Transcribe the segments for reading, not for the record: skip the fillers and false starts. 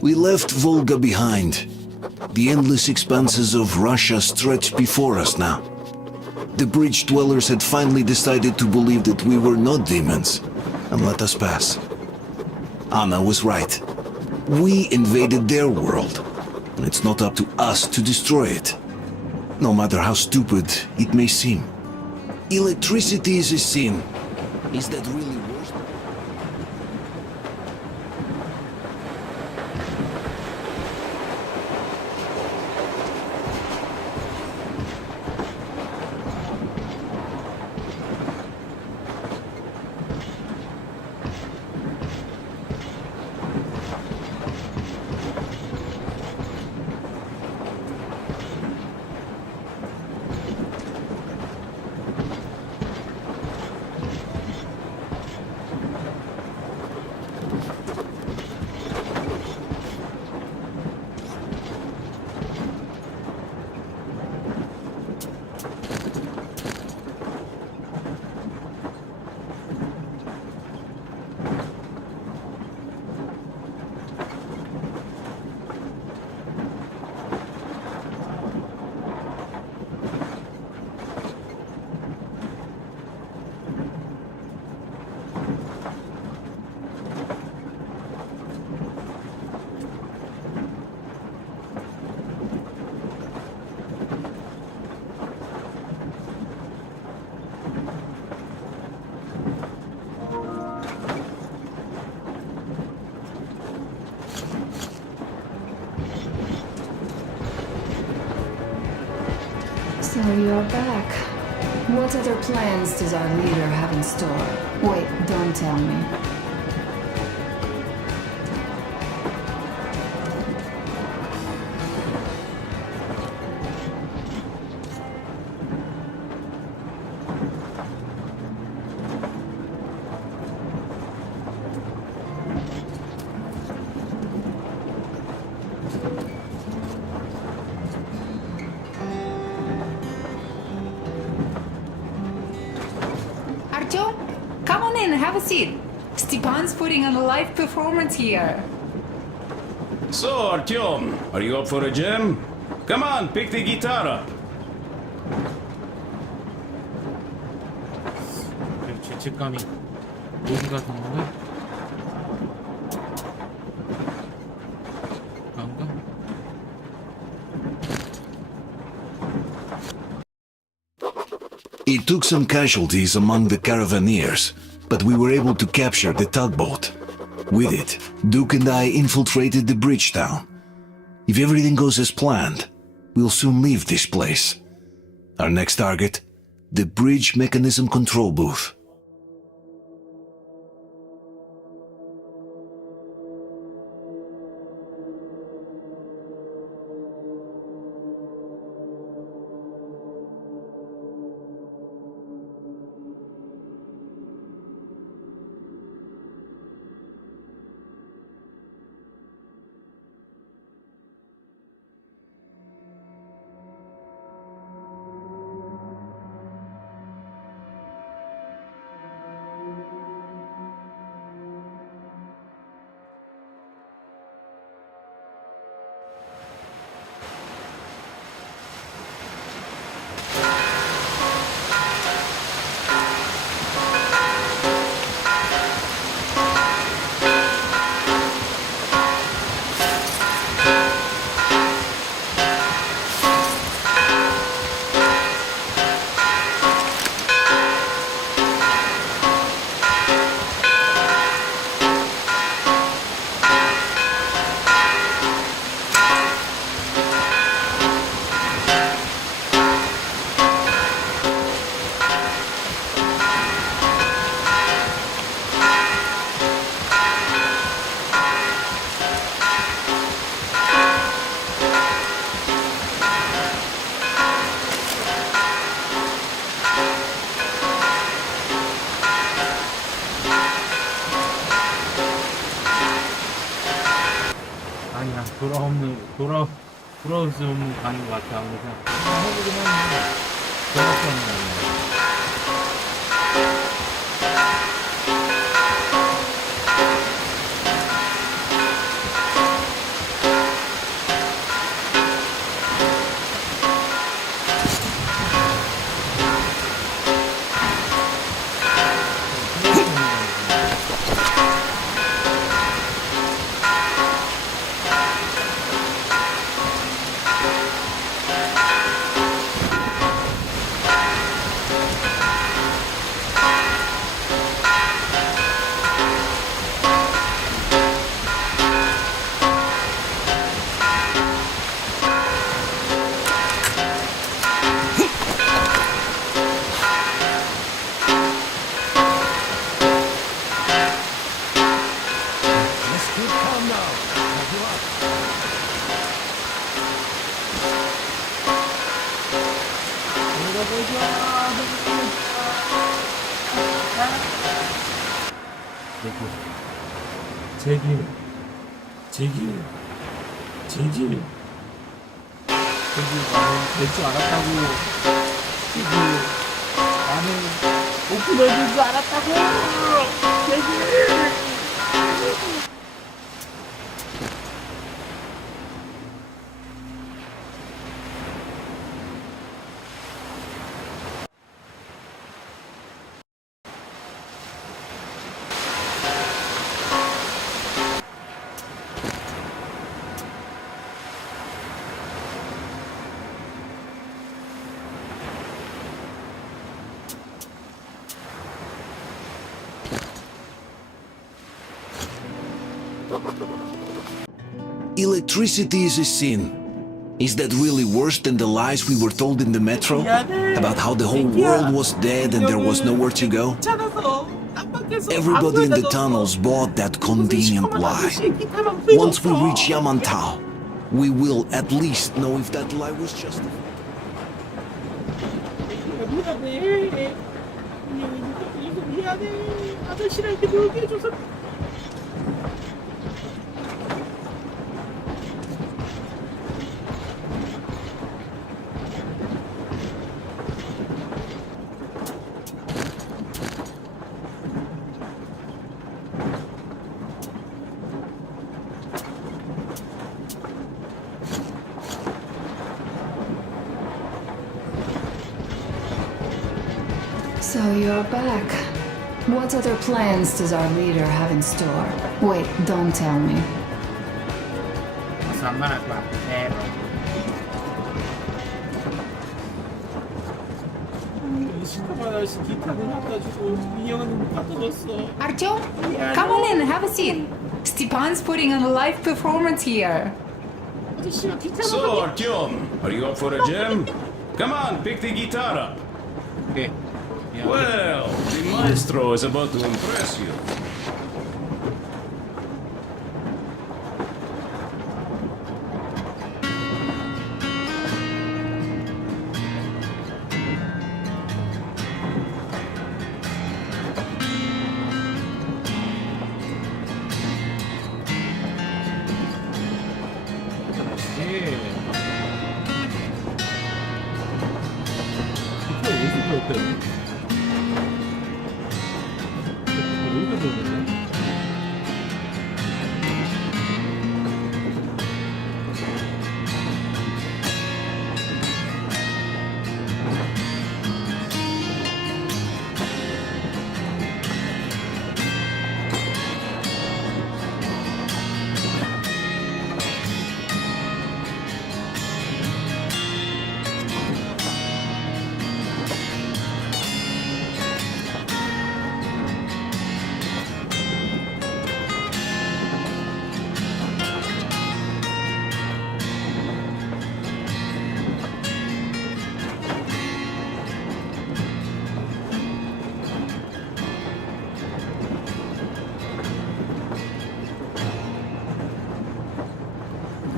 We left Volga behind. The endless expanses of Russia stretched before us now. The bridge dwellers had finally decided to believe that we were not demons and let us pass. Anna was right. We invaded their world, and it's not up to us to destroy it, no matter how stupid it may seem. Electricity is a sin. Is that really worse? So you're back. What other plans does our leader have in store? Wait, don't tell me. Artyom, come on in, have a seat. Stepan's putting on a live performance here. So, Artyom, are you up for a jam? Come on, pick the guitar up. 죄책감이 어디 가서 건가? 안가? It took some casualties among the caravaneers, but we were able to capture the tugboat. With it, Duke and I infiltrated the bridge town. If everything goes as planned, we'll soon leave this place. Our next target, the bridge mechanism control booth. 아니야 돌아올 수 없는 가는 것 같아. 그래서 해보기만 하면 돌아올 수 없는 거야. 제길 나는 될 줄 알았다고. 제길 나는 오픈해줄 줄 알았다고. 제길. Electricity is a sin. Is that really worse than the lies we were told in the metro? About how the whole world was dead and there was nowhere to go? Everybody in the tunnels bought that convenient lie. Once we reach Yamantau, we will at least know if that lie was justified. 미안해. 아저씨랑 이렇게 놀게 해줘서. So you're back. What other plans does our leader have in store? Wait, don't tell me. 상관할 거야. 네. 시커먼 아저씨 기타는 갖다주고 이 형은 갖다줬어. Artyom, come on in, have a seat. Stepan's putting on a live performance here. 아저씨가 기타. So, Artyom, are you up for a jam? Come on, pick the guitar up. 오케이. Well, the maestro is about to impress you. 기타 어디서 배웠대?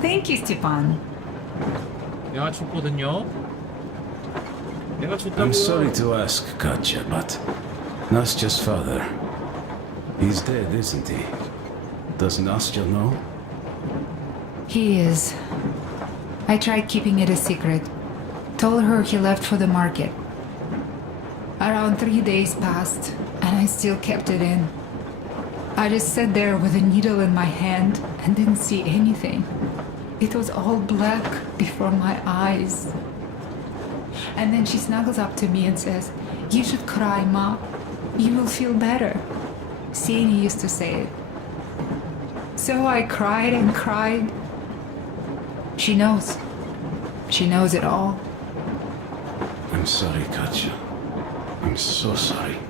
Thank you, Stepan. 내가 줬거든요. 내가 줬다고. I'm sorry to ask, Katya, but Nastya's father, he's dead, isn't he? Does Nastya know? He is. I tried keeping it a secret. Told her he left for the market. Around 3 days passed, and I still kept it in. I just sat there with a needle in my hand and didn't see anything. It was all black before my eyes. And then she snuggles up to me and says, "You should cry, Ma. You will feel better." Sini used to say it. So I cried and cried. She knows. She knows it all. I'm sorry, Katya. I'm so sorry.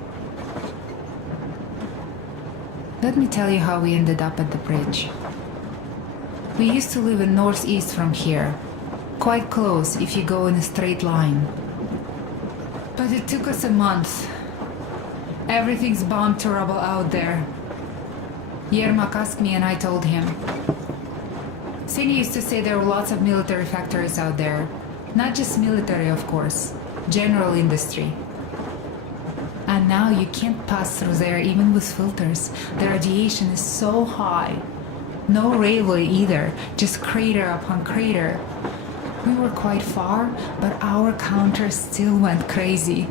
Let me tell you how we ended up at the bridge. We used to live in northeast from here. Quite close if you go in a straight line. But it took us a month. Everything's bomb terrible out there. Yermak asked me and I told him. Sini used to say there were lots of military factories out there. Not just military, of course. general industry. And now you can't pass through there even with filters. The radiation is so high. No railway either, just crater upon crater. We were quite far, but our counter still went crazy.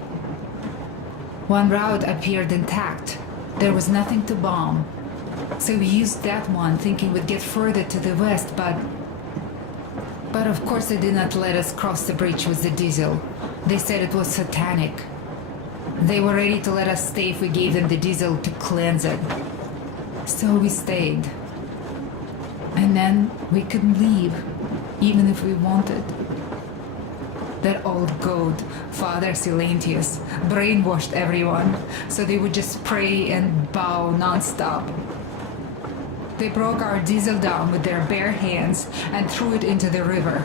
One route appeared intact. There was nothing to bomb. So we used that one, thinking we'd get further to the west, but of course they did not let us cross the bridge with the diesel. They said it was satanic. They were ready to let us stay if we gave them the diesel to cleanse it. So we stayed. And then we couldn't leave, even if we wanted. That old goat, Father Silentius, brainwashed everyone, so they would just pray and bow non-stop. They broke our diesel down with their bare hands and threw it into the river.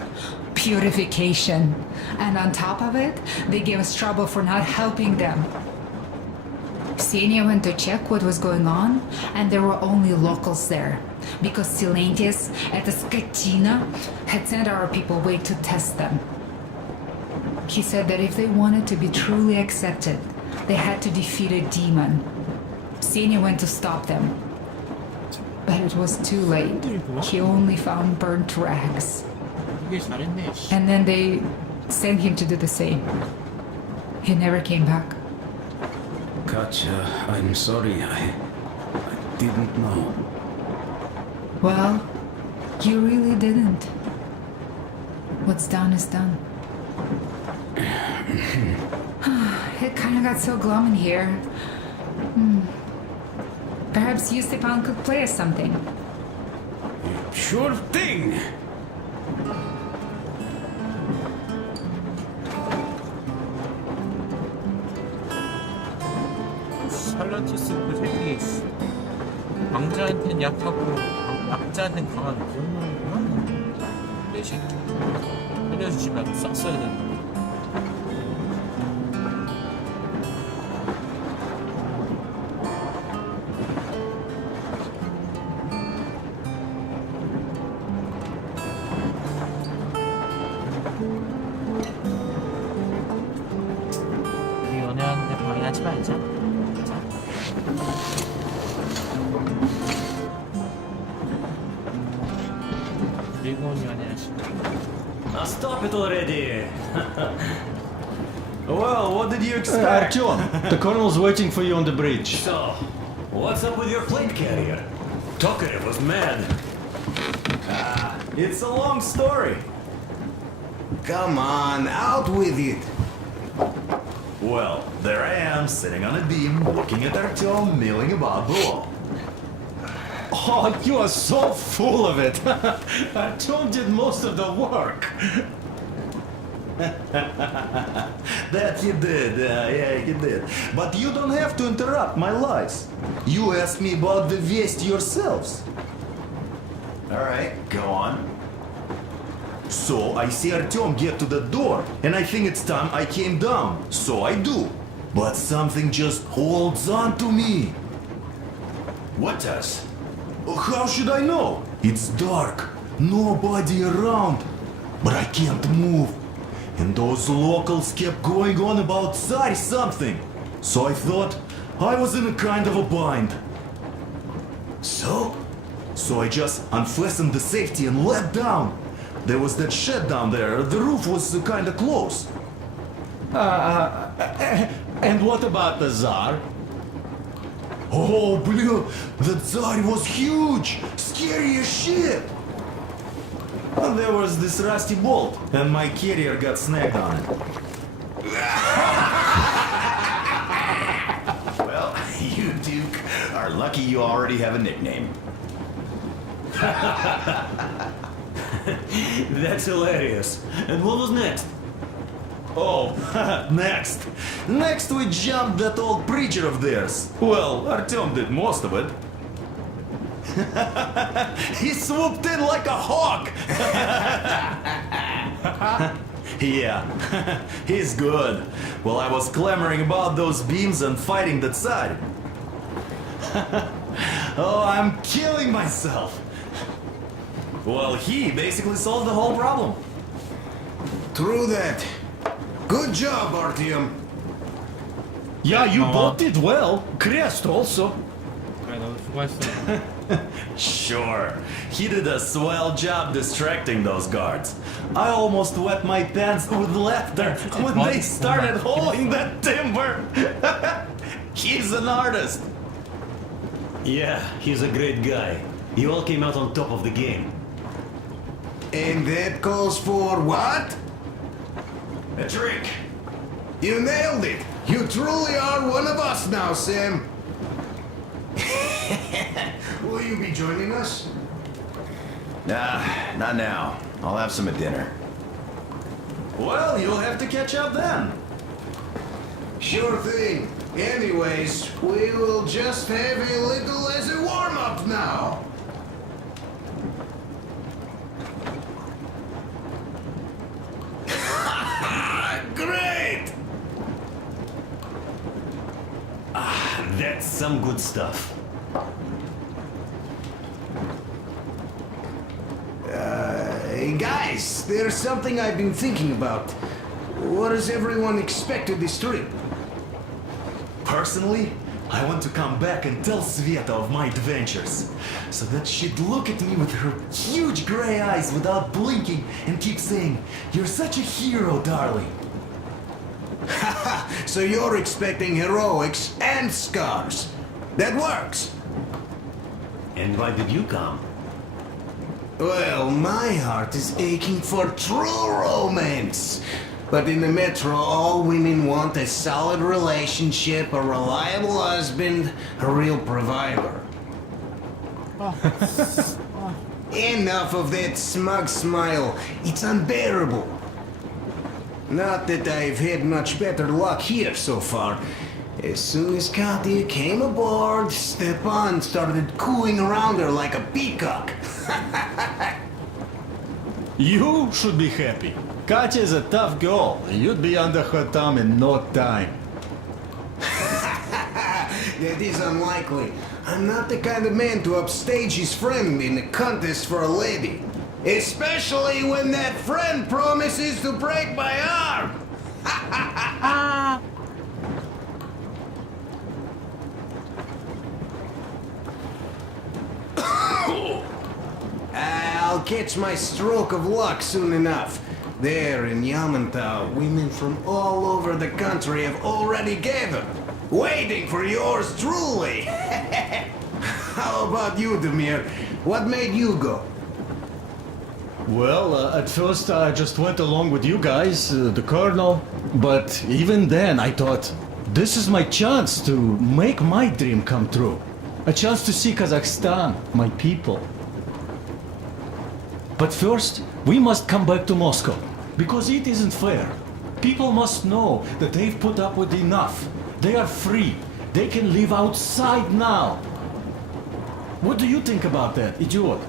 Purification. And on top of it, they gave us trouble for not helping them. Xenia went to check what was going on, and there were only locals there, because Silentius at the Skatina had sent our people away to test them. He said that if they wanted to be truly accepted, they had to defeat a demon. Xenia went to stop them. But it was too late. He only found burnt rags. 되게 잘했네. 씨. And then they sent him to do the same. He never came back. Katja, I'm sorry. I didn't know. Well, you really didn't. What's done is done. It kind of got so glum in here. Perhaps you, Stepan, could play us something. Sure thing! 살란티스 그 새끼 왕자한텐 약하고 약자한텐 강한 그런 놈이구나. 내 새끼 살려주지 말고 싹 써야 된다. 우리 연애하는데 방해하지 말자. 즐거운 연애하시고. Now stop it already! Well, what did you expect? Artyom, the colonel's waiting for you on the bridge. So, what's up with your plane carrier? Tokarev was mad. It's a long story. Come on, out with it. Well, there I am, sitting on a beam, looking at Artyom milling about below. Oh, you are so full of it. Artyom did most of the work. That he did, yeah, he did. But you don't have to interrupt my lies. You asked me about the Vest yourselves. Alright, go on. So I see Artyom get to the door, and I think it's time I came down. So I do. But something just holds on to me. What does? How should I know? It's dark, nobody around, but I can't move. And those locals kept going on about Tsar something. So I thought I was in a kind of a bind. So? So I just unfastened the safety and let down. There was that shed down there, the roof was kind of close. And what about the Tsar? Oh, blue, the Tsar was huge, scary as shit. And there was this rusty bolt, and my carrier got snagged on it. Well, you, Duke, are lucky you already have a nickname. That's hilarious. And what was next? Oh, next. Next we jumped that old preacher of theirs. Well, Artyom did most of it. He swooped in like a hawk. Yeah, he's good. Well, I was clamoring about those beams and fighting the Tsar. Oh, I'm killing myself. Well, he basically solved the whole problem. True that. Good job, Artyom. Yeah, you both did well. Crest also. 그래, 너도 수고했어. Sure. He did a swell job distracting those guards. I almost wet my pants with laughter when they started hauling that timber. He's an artist. Yeah, he's a great guy. You all came out on top of the game. And that calls for what? A drink. You nailed it. You truly are one of us now, Sam. Will you be joining us? Nah, not now. I'll have some at dinner. Well, you'll have to catch up then. Sure thing. Anyways, we will just have a little as a warm-up now. Great! That's some good stuff. Hey guys, there's something I've been thinking about. What does everyone expect of this trip? Personally, I want to come back and tell Sveta of my adventures, so that she'd look at me with her huge gray eyes without blinking and keep saying, "You're such a hero, darling." So you're expecting heroics and scars. That works. And why did you come? Well, my heart is aching for true romance. But in the metro, all women want a solid relationship, a reliable husband, a real provider. Enough of that smug smile. It's unbearable. Not that I've had much better luck here so far. As soon as Katya came aboard, Stepan started cooing around her like a peacock. You should be happy. Katya is a tough girl. You'd be under her thumb in no time. That is unlikely. I'm not the kind of man to upstage his friend in a contest for a lady. Especially when that friend promises to break my arm! I'll catch my stroke of luck soon enough. There in Yamantau, women from all over the country have already gathered, waiting for yours truly. How about you, Demir? What made you go? Well, at first I just went along with you guys, the colonel. But even then I thought, this is my chance to make my dream come true. A chance to see Kazakhstan, my people. But first, we must come back to Moscow, because it isn't fair. People must know that they've put up with enough. They are free. They can live outside now. What do you think about that, idiot?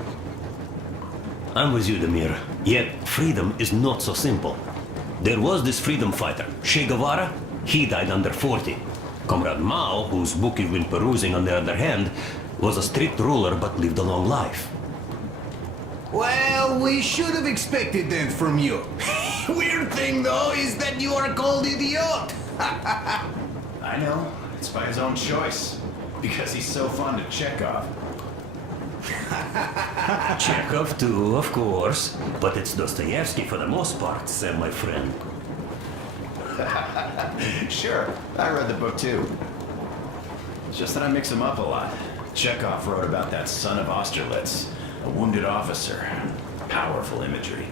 I'm with you, Demir. Yet, freedom is not so simple. There was this freedom fighter, Che Guevara. He died under 40. Comrade Mao, whose book you've been perusing on the other hand, was a strict ruler but lived a long life. Well, we should have expected that from you. Weird thing, though, is that you are called idiot. I know. It's by his own choice. Because he's so fond of Chekhov. Chekhov too, of course. But it's Dostoevsky for the most part, Sam, my friend. Sure, I read the book too. It's just that I mix them up a lot. Chekhov wrote about that son of Austerlitz, a wounded officer. Powerful imagery.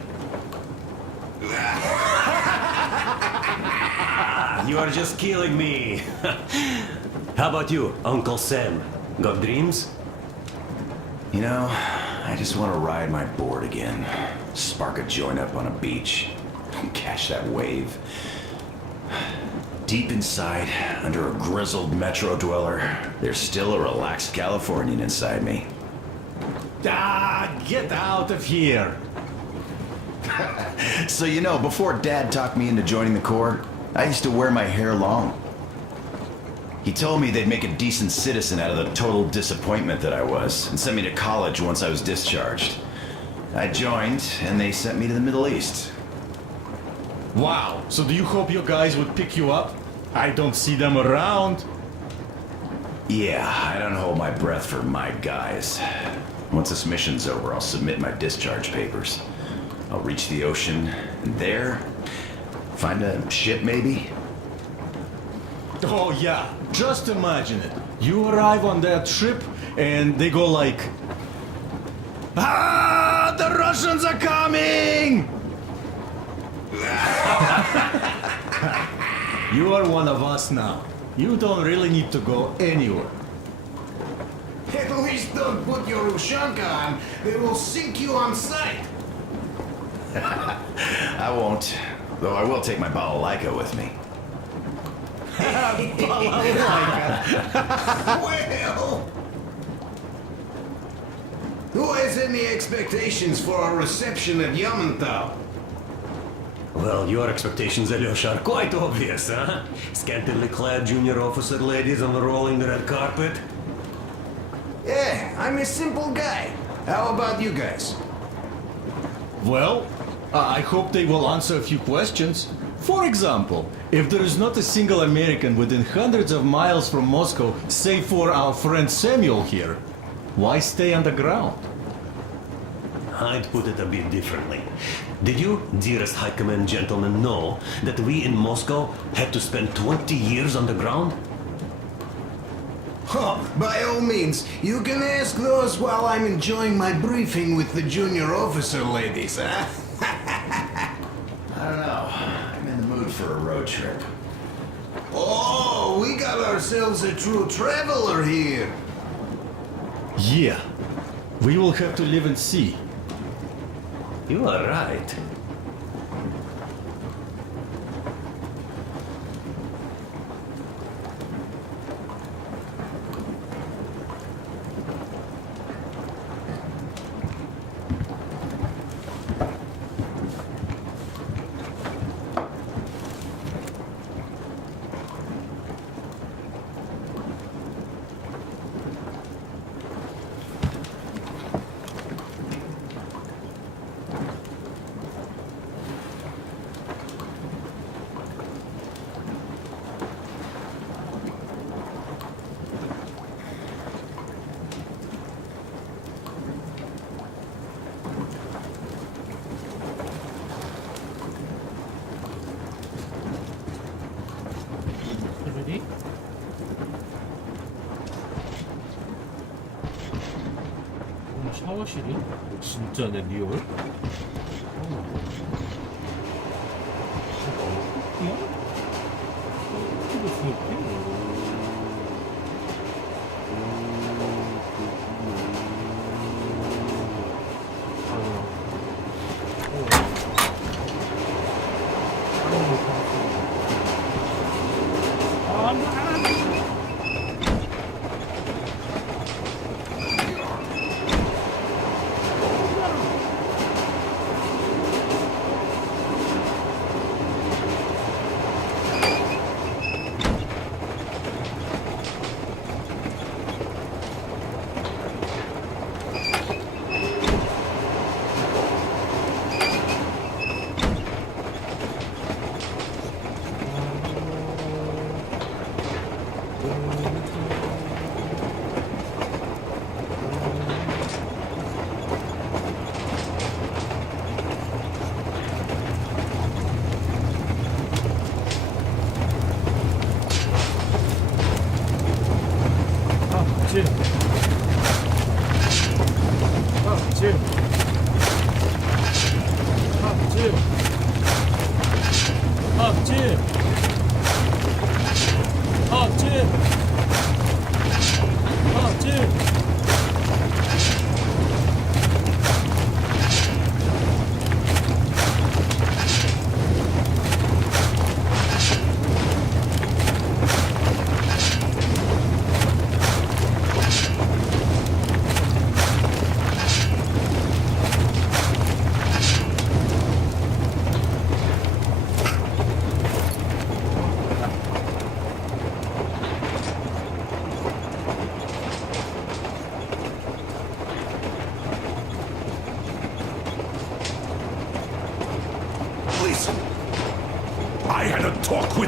You are just killing me. How about you, Uncle Sam? Got dreams? You know, I just want to ride my board again. Spark a joint up on a beach. Catch that wave. Deep inside, under a grizzled metro dweller, there's still a relaxed Californian inside me. Ah, get out of here. So you know, before Dad talked me into joining the Corps, I used to wear my hair long. He told me they'd make a decent citizen out of the total disappointment that I was, and sent me to college once I was discharged. I joined, and they sent me to the Middle East. Wow, so do you hope your guys would pick you up? I don't see them around. Yeah, I don't hold my breath for my guys. Once this mission's over, I'll submit my discharge papers. I'll reach the ocean, and there, find a ship maybe? Oh yeah, just imagine it. You arrive on that ship, and they go like... Ah, the Russians are coming! You are one of us now. You don't really need to go anywhere. At least don't put your Ushanka on. They will sink you on sight. I won't, though I will take my balalaika with me. Well... Who has any expectations for our reception at Yamantau? Well, your expectations, Alyosha, are quite obvious, huh? Scantily clad junior officer ladies unrolling the red carpet. Yeah, I'm a simple guy. How about you guys? Well, I hope they will answer a few questions. For example, if there is not a single American within hundreds of miles from Moscow, save for our friend Samuel here, why stay underground? I'd put it a bit differently. Did you, dearest High Command gentlemen, know that we in Moscow had to spend 20 years underground? Huh, by all means, you can ask those while I'm enjoying my briefing with the junior officer ladies, huh? I don't know. I'm in the mood for a road trip. Oh, we got ourselves a true traveler here. Yeah, we will have to live and see. You are right. 레디? 샤워실이? 진짜네, 리얼? 야? 이거 수업해?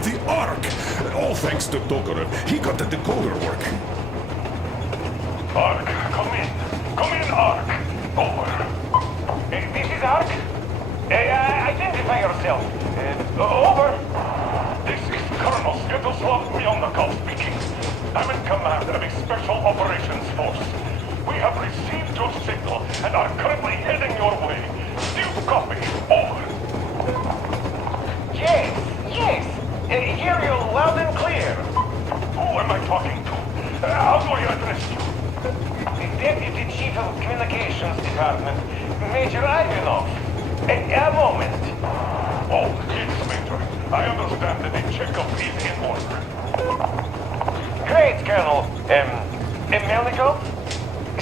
the Ark! All thanks to Tokarev. He got the decoder working. Ark, come in. Come in, Ark. Over. This is Ark? Identify yourself. Over. This is Colonel Sviatoslav Myelnikov speaking. I'm in command of a special operations force. We have received your signal and are currently heading your way. Do you copy? Over. Yes. Hear you loud and clear. Who am I talking to? How do I address you? The Deputy Chief of Communications Department, Major Ivanov. A moment. Oh, yes, Major. I understand that the checkup is in order. Great, Colonel. Melnikov?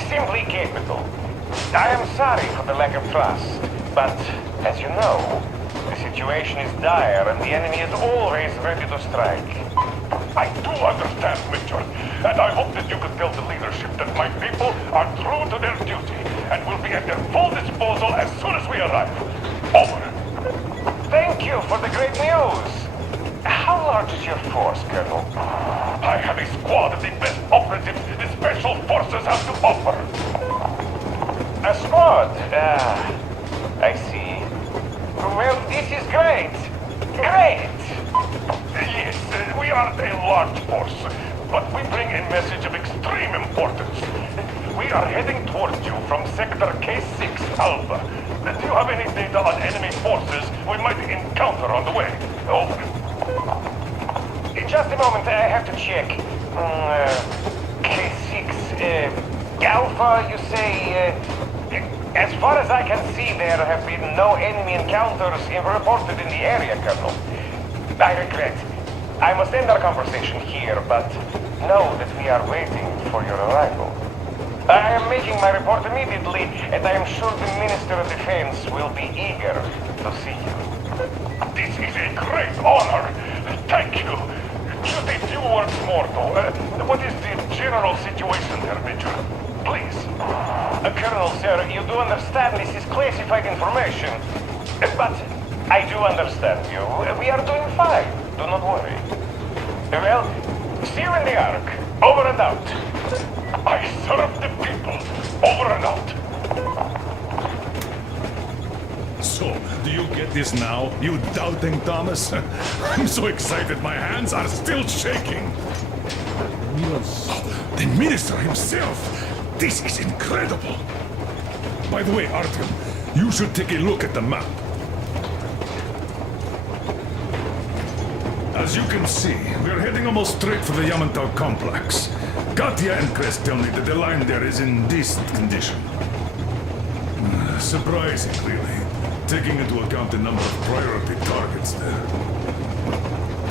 Simply capital. I am sorry for the lack of trust, but as you know, the situation is dire and the enemy is always ready to strike. I do understand, Major, and I hope that you could tell the leadership that my people are true to their duty and will be at their full disposal as soon as we arrive. Over. Thank you for the great news. How large is your force, Colonel? I have a squad of the best operatives the Special Forces have to offer. A squad? I see. Well, this is great. Great! Yes, we aren't a large force, but we bring a message of extreme importance. We are heading towards you from Sector K6 Alpha. Do you have any data on enemy forces we might encounter on the way? Over. Just a moment, I have to check. K6 Alpha, you say? As far as I can see, there have been no enemy encounters reported in the area, Colonel. I regret. I must end our conversation here, but know that we are waiting for your arrival. I am making my report immediately, and I am sure the Minister of Defense will be eager to see you. This is a great honor. Thank you. Just a few words more, though. What is the general situation there, Major? Please. Colonel, sir, you do understand this is classified information. But I do understand you. We are doing fine. Do not worry. Well, see you in the Ark. Over and out. I serve the people. Over and out. So, do you get this now, you doubting Thomas? I'm so excited my hands are still shaking. Oh, the minister himself! This is incredible! By the way, Artyom, you should take a look at the map. As you can see, we're heading almost straight for the Yamantau complex. Katya and Crest tell me that the line there is in decent condition. Surprising, really, taking into account the number of priority targets there.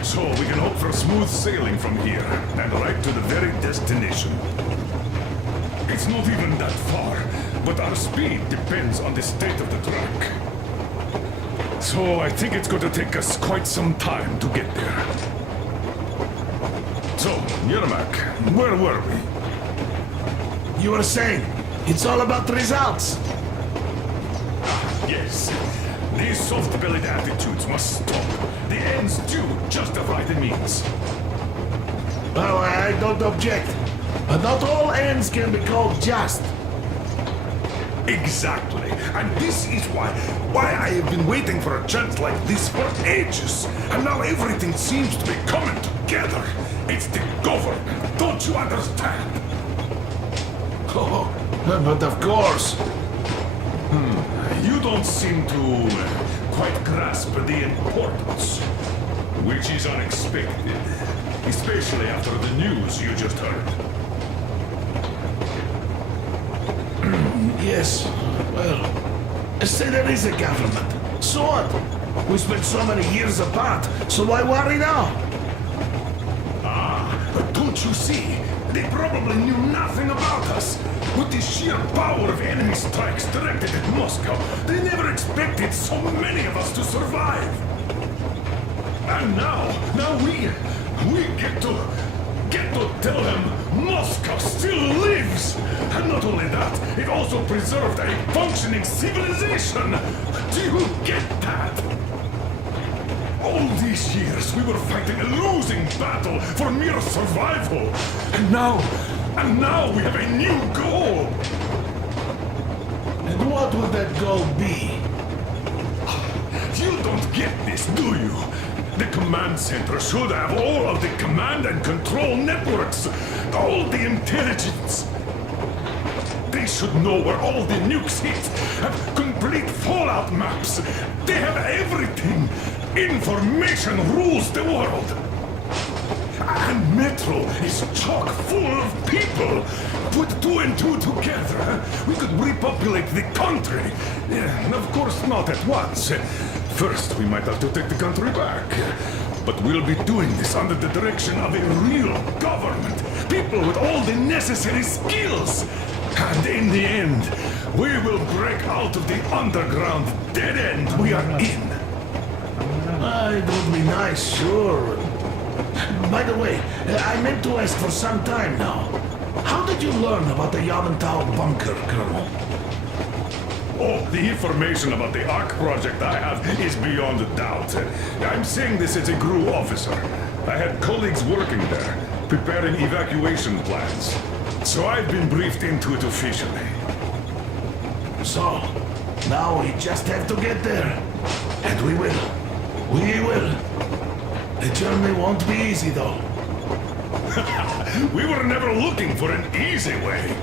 So we can hope for smooth sailing from here, and right to the very destination. It's not even that far, but our speed depends on the state of the track. So I think it's going to take us quite some time to get there. So, Yermak, where were we? You were saying, it's all about results. Yes, these soft-bellied attitudes must stop. The ends do justify the means. Well, I don't object. But not all ends can be called just. Exactly. And this is why I have been waiting for a chance like this for ages. And now everything seems to be coming together. It's the government. Don't you understand? Oh, but of course. You don't seem to quite grasp the importance. Which is unexpected. Especially after the news you just heard. Yes, well, say there is a government. So what? We spent so many years apart, so why worry now? But don't you see? They probably knew nothing about us. With the sheer power of enemy strikes directed at Moscow, they never expected so many of us to survive. And now we get to tell them Moscow still lives. And not only that, it also preserved a functioning civilization. Do you get that? All these years we were fighting a losing battle for mere survival. And now we have a new goal. And what would that goal be? You don't get this, do you? The command center should have all of the command and control networks, all the intelligence. They should know where all the nukes hit, have complete fallout maps. They have everything. Information rules the world. And Metro is chock full of people. Put 2 and 2 together, we could repopulate the country. Of course, not at once. First, we might have to take the country back. But we'll be doing this under the direction of a real government. People with all the necessary skills. And in the end, we will break out of the underground dead end we are in. It would be nice, sure. By the way, I meant to ask for some time now. How did you learn about the Yavantau bunker, Colonel? Oh, the information about the Ark project I have is beyond a doubt. I'm saying this as a GRU officer. I had colleagues working there, preparing evacuation plans. So I've been briefed into it officially. So, now we just have to get there. And we will. We will. The journey won't be easy, though. We were never looking for an easy way.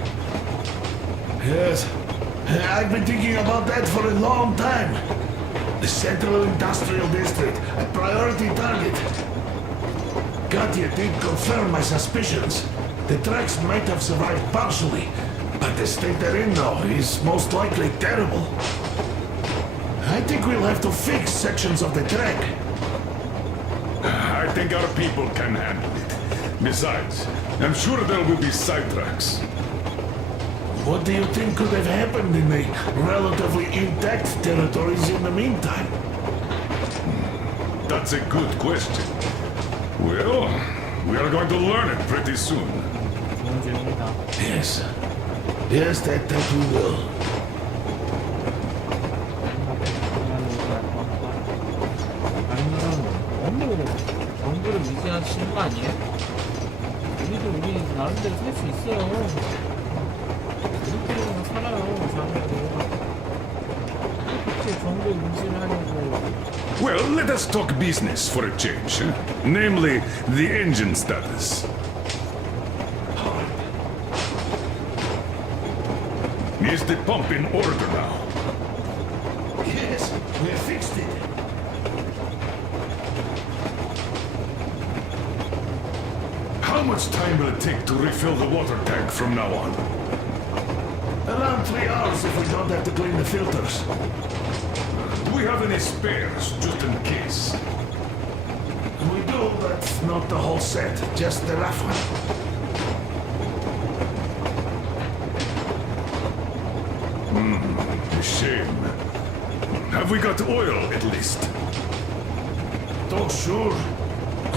Yes. I've been thinking about that for a long time. The Central Industrial District, a priority target. Katya did confirm my suspicions. The tracks might have survived partially, but the state they're in now is most likely terrible. I think we'll have to fix sections of the track. I think our people can handle it. Besides, I'm sure there will be sidetracks. What do you think could have happened in the relatively intact territories in the meantime? That's a good question. Well, we are going to learn it pretty soon. 좋은 질문이다. Yes. Yes, that we will. 아니면 너무 정보를 미세하시는 거 아니에요? 우리 나름대로 살 수 있어요. 우리끼리는 살아요, 사람들도. 그렇게 정보 인지를 하려고. Well, let us talk business for a change. Namely, the engine status. Is the pump in order now? Yes, we fixed it. How much time will it take to refill the water tank from now on? Around 3 hours if we don't have to clean the filters. Do we have any spares, just in case? We do, but not the whole set, just the rough one. A shame. Have we got oil, at least? Oh, sure.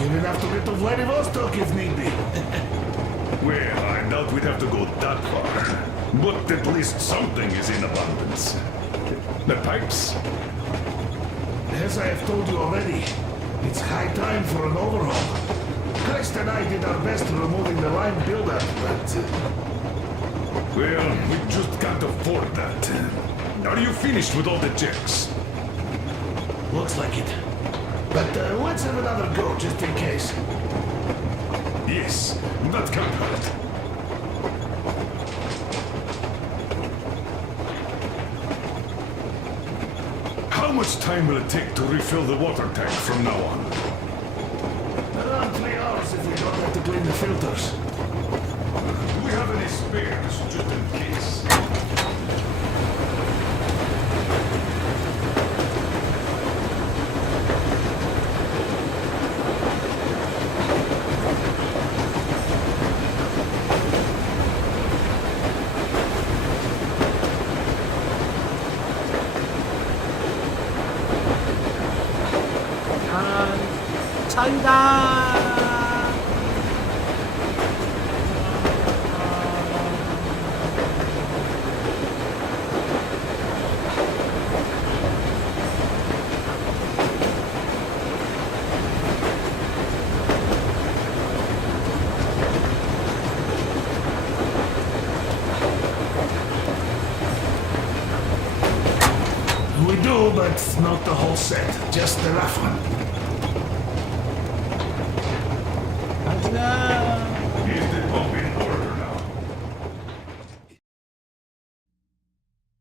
Even have to get to Vladivostok if need be. Well, I doubt we'd have to go that far. But at least something is in abundance. The pipes? As I have told you already, it's high time for an overhaul. Christ and I did our best removing the line buildup, but... Well, we just can't afford that. Are you finished with all the checks? Looks like it. But let's have another go, just in case. Yes, that can't hurt. How much time will it take to refill the water tank from now on? Around 3 hours if we don't have to clean the filters. Do we have any spares, just in case? 차이다. That's not the whole set, just the rough one. Is the pump in order now?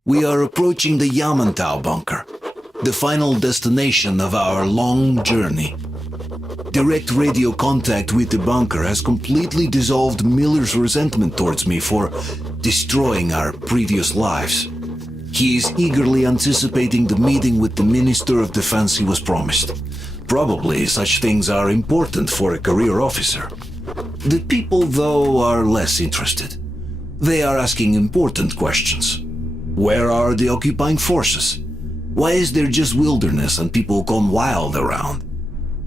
We are approaching the Yamantau bunker, the final destination of our long journey. Direct radio contact with the bunker has completely dissolved Miller's resentment towards me for destroying our previous lives. He is eagerly anticipating the meeting with the Minister of Defense he was promised. Probably such things are important for a career officer. The people, though, are less interested. They are asking important questions. Where are the occupying forces? Why is there just wilderness and people gone wild around?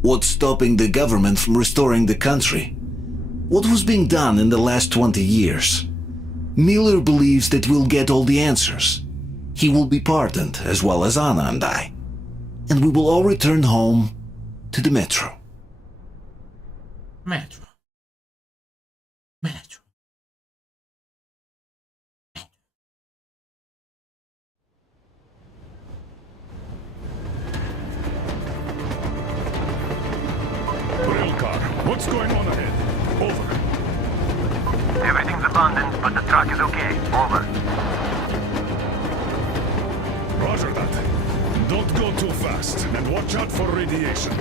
What's stopping the government from restoring the country? What was being done in the last 20 years? Miller believes that we'll get all the answers. He will be pardoned, as well as Anna and I. And we will all return home to the metro. Metro. Metro. Railcar, what's going on ahead? Over. Everything's abandoned, but the truck is okay. Over. Roger that. Don't go too fast, and watch out for radiation.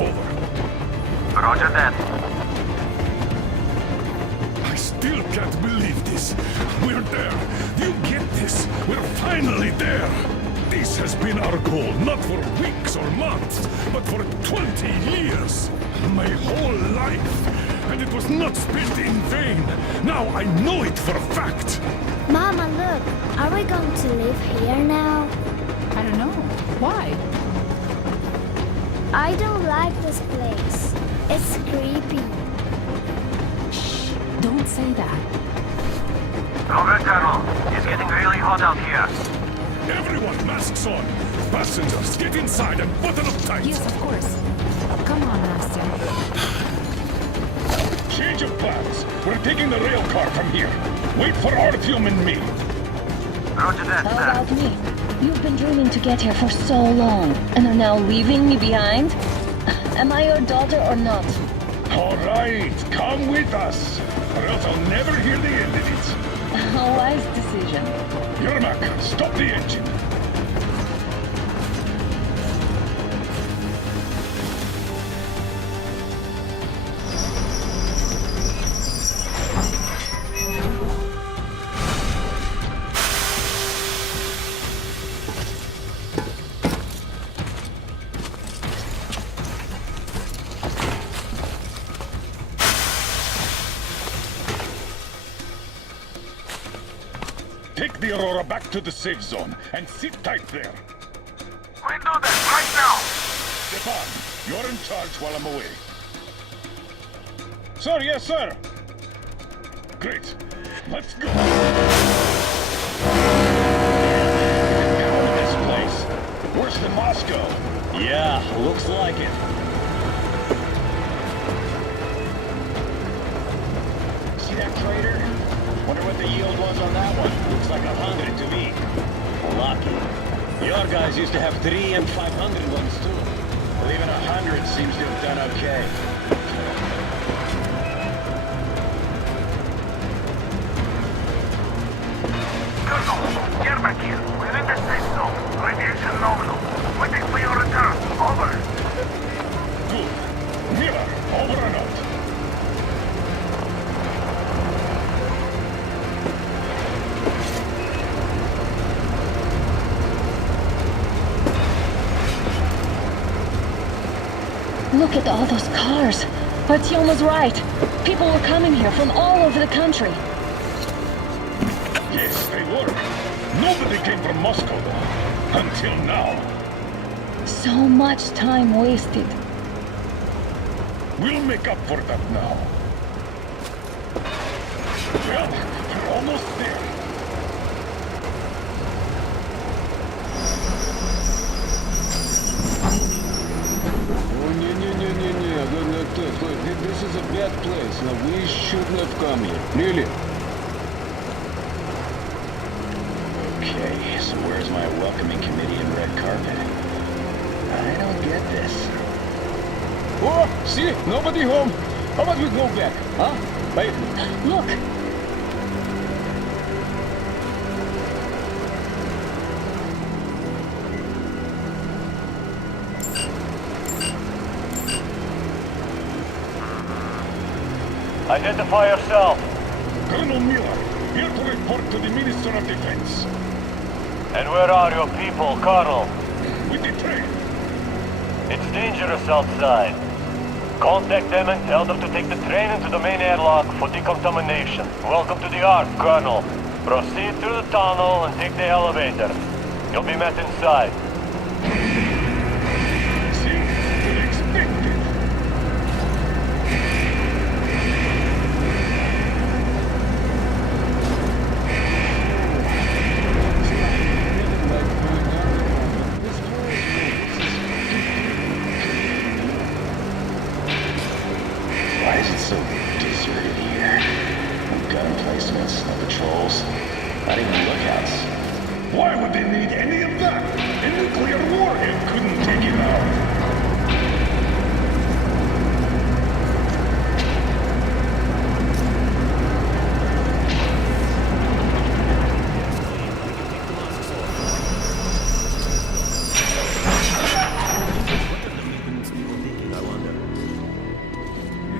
Over. Roger that. I still can't believe this. We're there. Do you get this? We're finally there. This has been our goal, not for weeks or months, but for 20 years. My whole life. And it was not spent in vain. Now I know it for a fact. Mama, look. Are we going to live here now? I don't know. Why? I don't like this place. It's creepy. Shh. Don't say that. Over, Colonel. It's getting really hot out here. Everyone, masks on. Passengers, get inside and button up tight. Yes, of course. Come on, Nastya. Change of plans. We're taking the rail car from here. Wait for Artyom and me. Roger that, How sir. about me? You've been dreaming to get here for so long, and are now leaving me behind? Am I your daughter or not? All right, come with us, or else I'll never hear the end of it. A wise decision. Yermak, stop the engine. Take the Aurora back to the safe zone and sit tight there. We do that right now. Stepan, you're in charge while I'm away. Sir, yes, sir. Great. Let's go. This place. Worse than Moscow. Yeah, looks like it. See that crater? Wonder what the yield was on that one. Looks like 100 to me. Lucky. Your guys used to have 3 and 500 ones too. But even 100 seems to have done okay. Colonel, Yermak here. We're in the safe zone. Radiation nominal. Waiting for your return. Over. Good. Miller, over and out. Look at all those cars. Artyom was right. People were coming here from all over the country. Yes, they were. Nobody came from Moscow, though. Until now. So much time wasted. We'll make up for that now. Well, we're almost there. This is a bad place. Now we shouldn't have come here. Really? Okay, so where's my welcoming committee and red carpet? I don't get this. Oh, see? Nobody home. How about we go back, huh? Wait. Look! Identify yourself. Colonel Miller, here to report to the Minister of Defense. And where are your people, Colonel? With the train. It's dangerous outside. Contact them and tell them to take the train into the main airlock for decontamination. Welcome to the Ark, Colonel. Proceed through the tunnel and take the elevator. You'll be met inside. See? Unexpected. Why is it so deserted here? No gun placements, no patrols, not even lookouts. Why would they need any of that? A nuclear warhead couldn't take it out.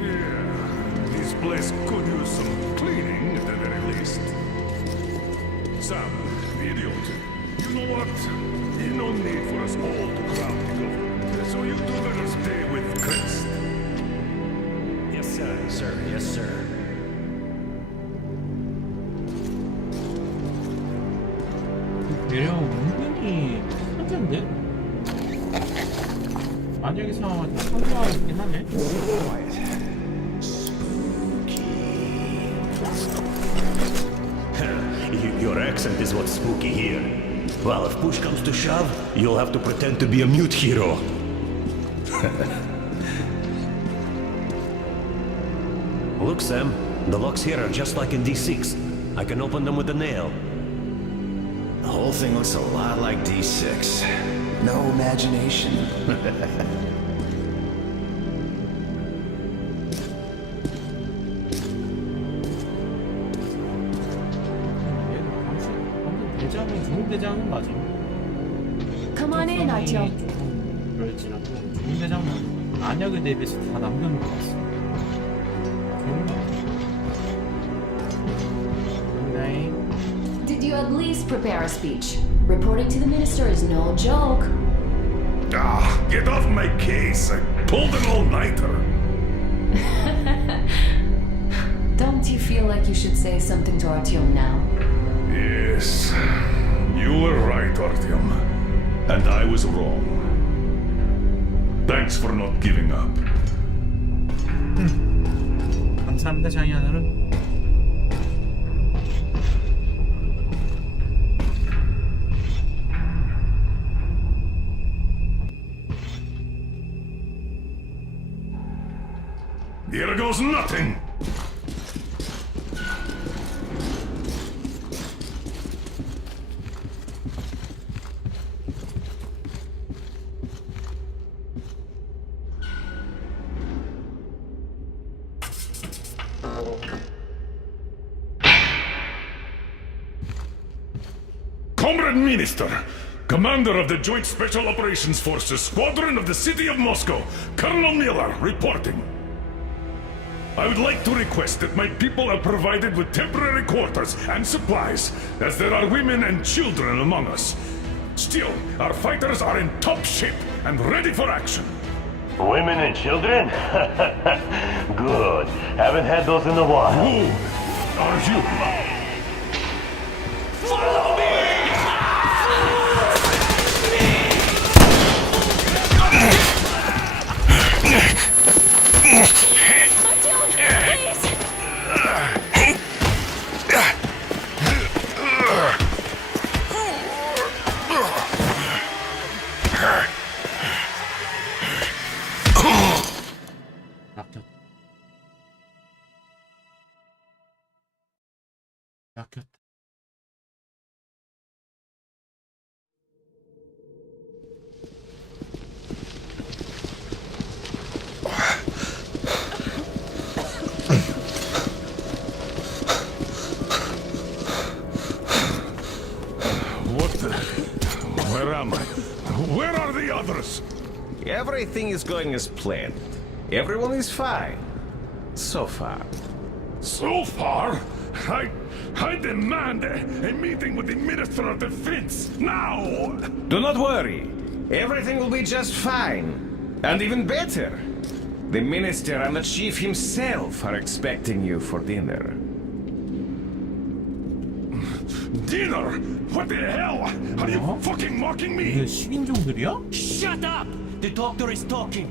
Yeah, this place could use some cleaning at the very least. Sam, the idiot. You know what? There's no need for us all to crowd the government. So you two better stay with Chris. Yes, sir. Sir, yes, sir. 대령 은근히 천재인데? 만약에 상황은 좀 선수하긴 하네. Your accent is what's spooky here. Well, if push comes to shove, you'll have to pretend to be a mute hero. Look, Sam, the locks here are just like in D6. I can open them with a nail. The whole thing looks a lot like D6. No imagination. 대장은 좋은 대장은 맞아. Come on in, Artyom. 조금 그럴지라도 좋은 대장은 안약을 대비해서 다 남겨놓은 것 같어. 좋은 것 같아. Did you at least prepare a speech? Reporting to the minister is no joke. Ah, get off my case. I pulled an all-nighter. Don't you feel like you should say something to Artyom now? Yes, you were right, Artyom. And I was wrong. Thanks for not giving up. 감사합니다, 장이 하나는. Here goes nothing. Comrade Minister, Commander of the Joint Special Operations Forces Squadron of the City of Moscow, Colonel Miller, reporting. I would like to request that my people are provided with temporary quarters and supplies, as there are women and children among us. Still, our fighters are in top shape and ready for action. Women and children? Good. Haven't had those in a while. Who are you? Follow me! 낚였다. others? Everything is going as planned. Everyone is fine. So far. So far, I demand a meeting with the Minister of Defense now! Do not worry. Everything will be just fine. And even better. The Minister and the Chief himself are expecting you for dinner. Dinner? What the hell? Are you fucking mocking me? 이게 식인종들이야? Shut up! The doctor is talking.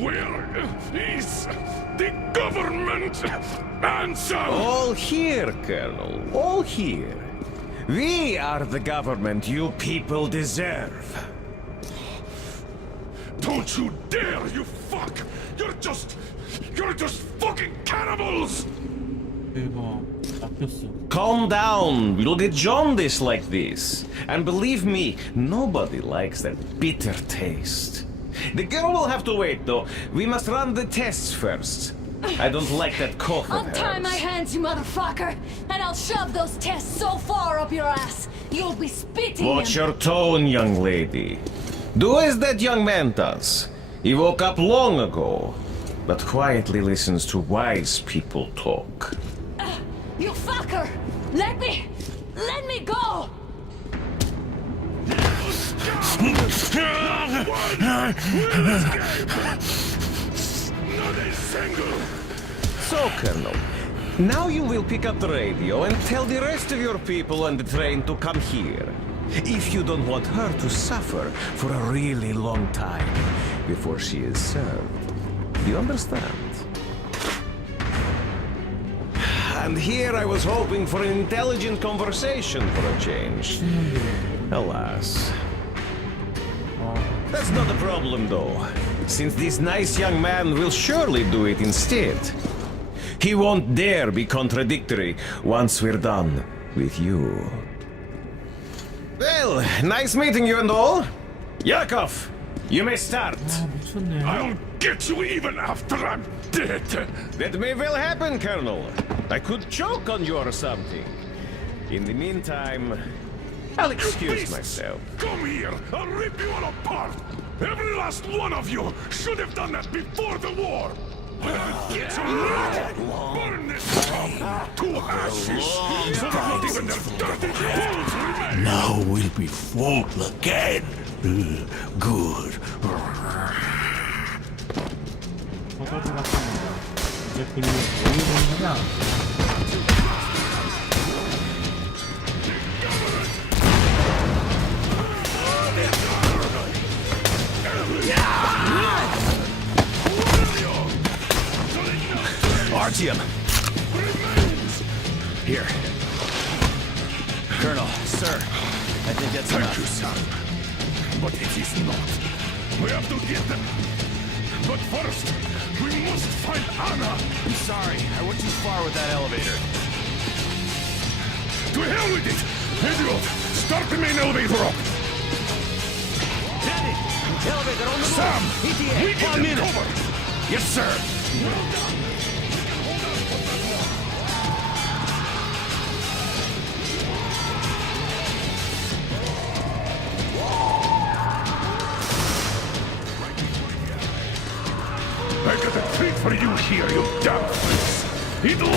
Where is the government answer? All here, Colonel. All here. We are the government you people deserve. Don't you dare, you fuck! You're just fucking cannibals! 대박. 잡혔어. Calm down. We'll get jaundice like this. And believe me, nobody likes that bitter taste. The girl will have to wait, though. We must run the tests first. I don't like that cough of Untie my hers. hands, you motherfucker, and I'll shove those tests so far up your ass, you'll be spitting Watch them. your tone, young lady. Do as that young man does. He woke up long ago, but quietly listens to wise people talk. You fucker! Let me go! So, Colonel, now you will pick up the radio and tell the rest of your people on the train to come here. If you don't want her to suffer for a really long time before she is served. You understand? And here I was hoping for an intelligent conversation for a change. Alas. That's not a problem, though, since this nice young man will surely do it instead. He won't dare be contradictory once we're done with you. Well, nice meeting you and all. Yakov, you may start. I'll get you even after I'm dead! That may well happen, Colonel. I could choke on you or something. In the meantime, I'll excuse myself. Come here! I'll rip you all apart! Every last one of you should have done that before the war! I'll get you now! Burn this town to ashes! So that not even their dirty bones remain! Now we'll be full again. Good. 저거지 같습니다. 이제 그림을 어디로 보는 거냐? Artyom! Here. Colonel, sir, I think that's enough. Thank you, son. But it is not. We have to get them. But first, we must find Anna. I'm sorry, I went too far with that elevator. To hell with it! Idiot! Start the main elevator up! Daddy! Elevator on the move! Sam! ETA, We give 1 them minute! cover! Yes, sir. I got a treat for you here, you damn face! It'll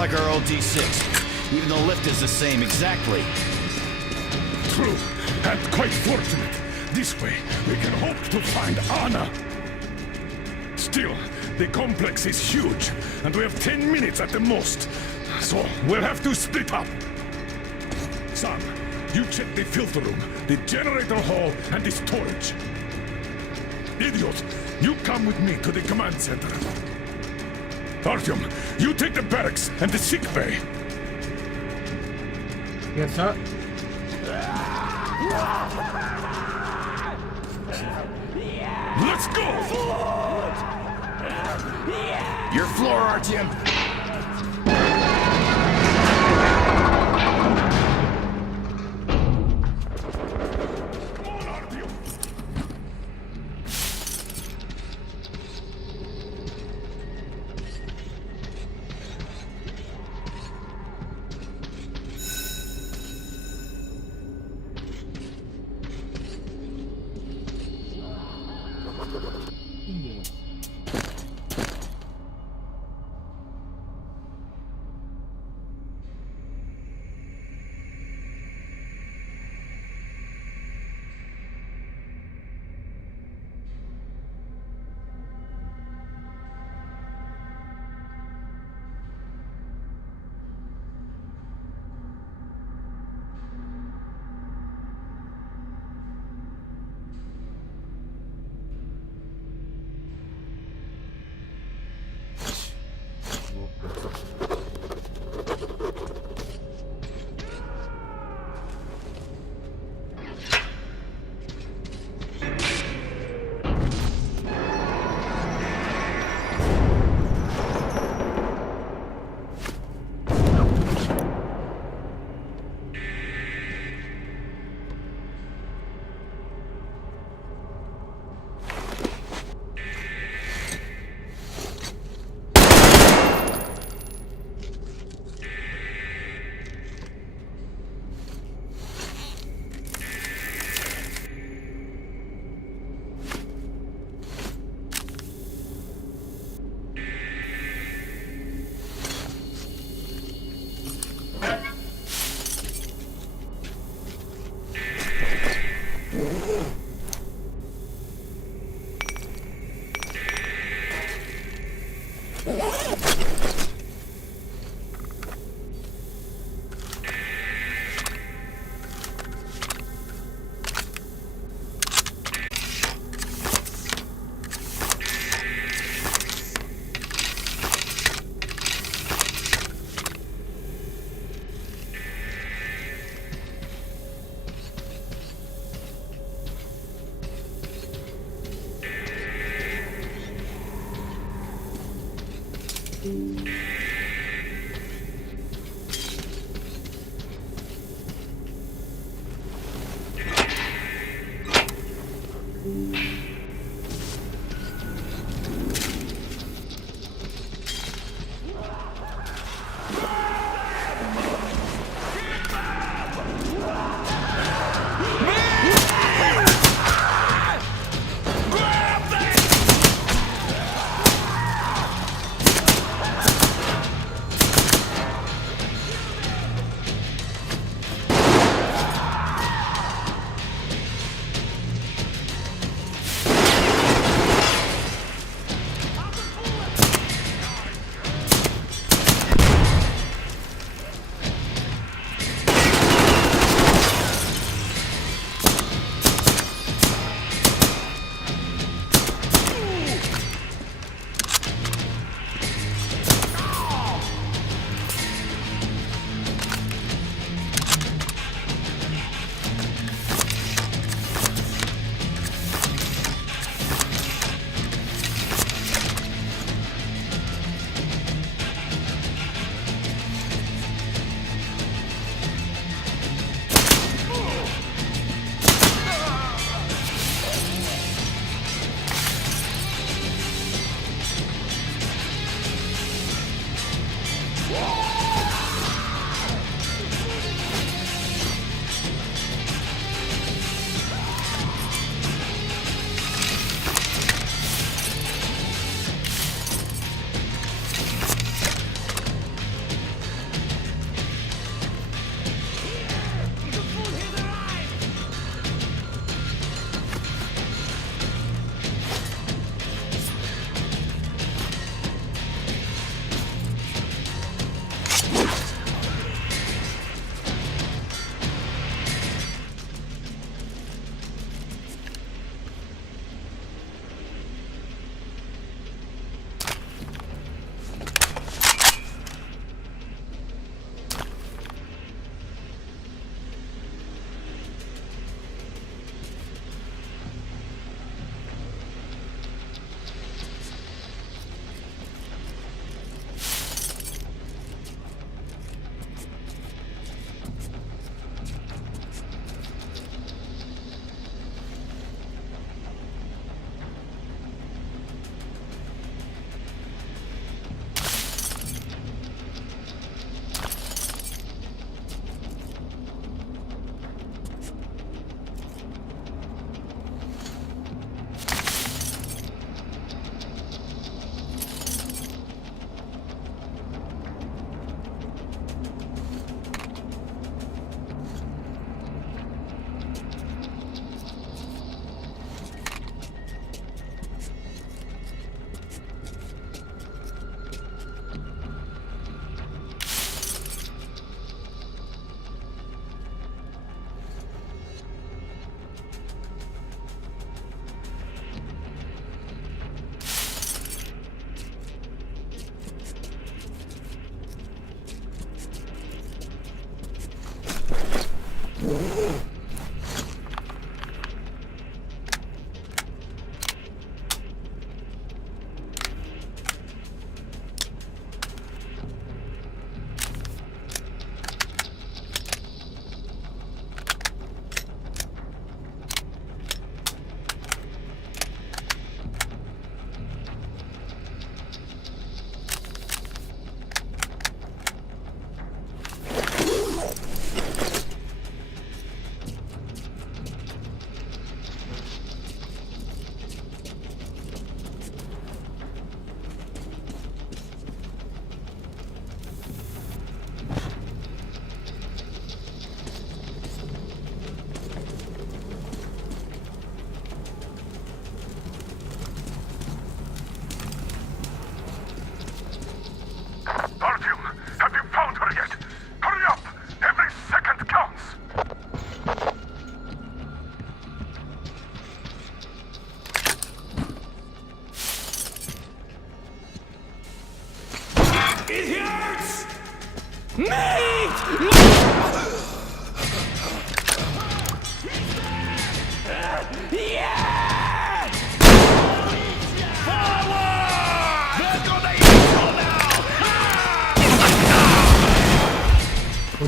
like our old D6. Even the lift is the same, exactly. True, and quite fortunate. This way, we can hope to find Anna. Still, the complex is huge, and we have 10 minutes at the most. So, we'll have to split up. Sam, you check the filter room, the generator hall, and the storage. Idiot, you come with me to the command center. Artyom, you take the barracks and the sick bay. Yes, sir. Let's go! Your floor, Artyom.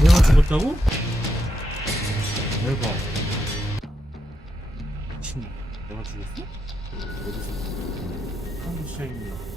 내가 죽었다고? 대박. 미친, 내가 죽었어? 어디서? 한국 시작입니다.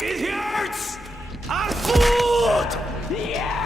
It hurts! Our food! Yeah!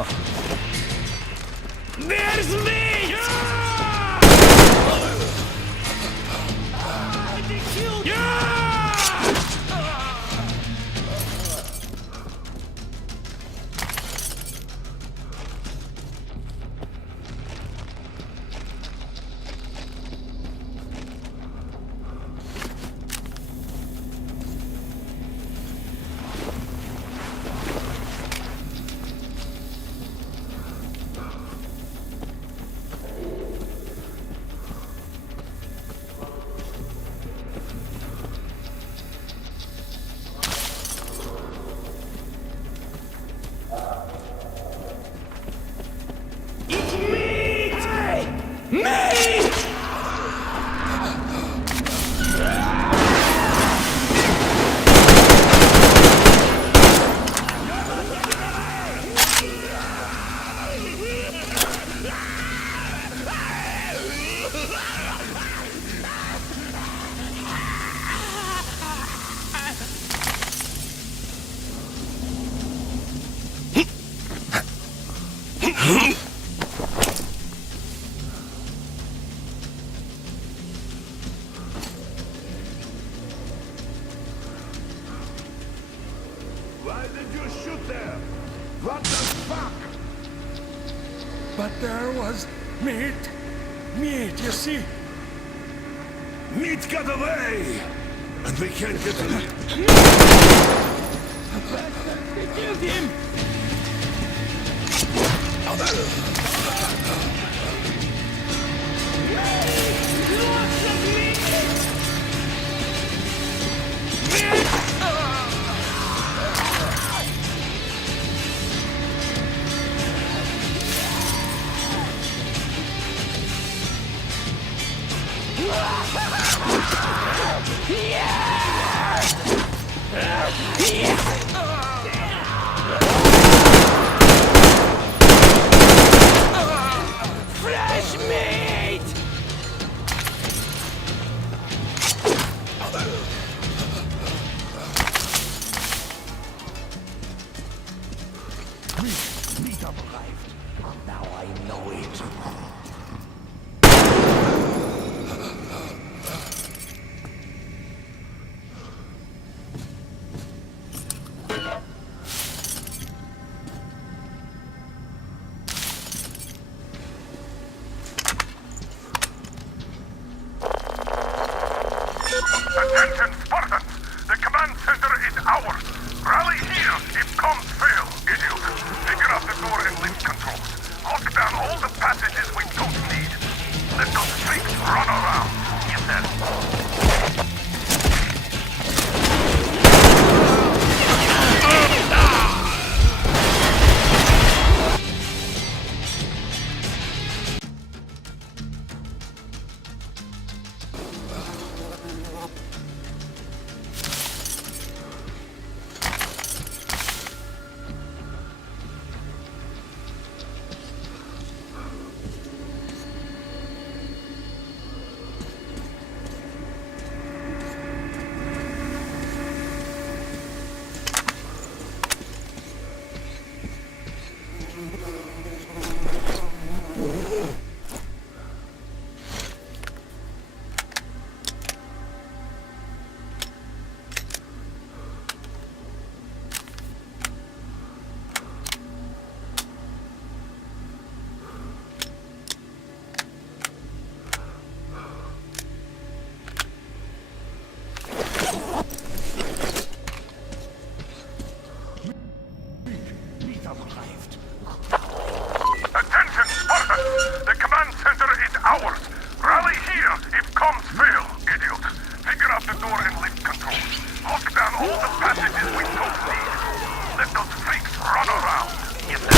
Спасибо. There's me! They killed me! Why did you shoot there? What the fuck? But there was meat. Meat, you see? Meat got away! And we can't get to it. They killed him! Lots of meat! Fresh meat! Meat arrived. Now I know it. Attention, Spartans! The command center is ours! Rally here if comms fail, idiot! Figure out the door and lift controls. Lock down all the passages we don't need. Let those freaks run around. Yes, sir. Attention, Spartans! The command center is ours! Rally here if comms fail, idiot! Figure out the door and lift controls. Lock down all the passages we don't need. Let those freaks run around. Yes, sir.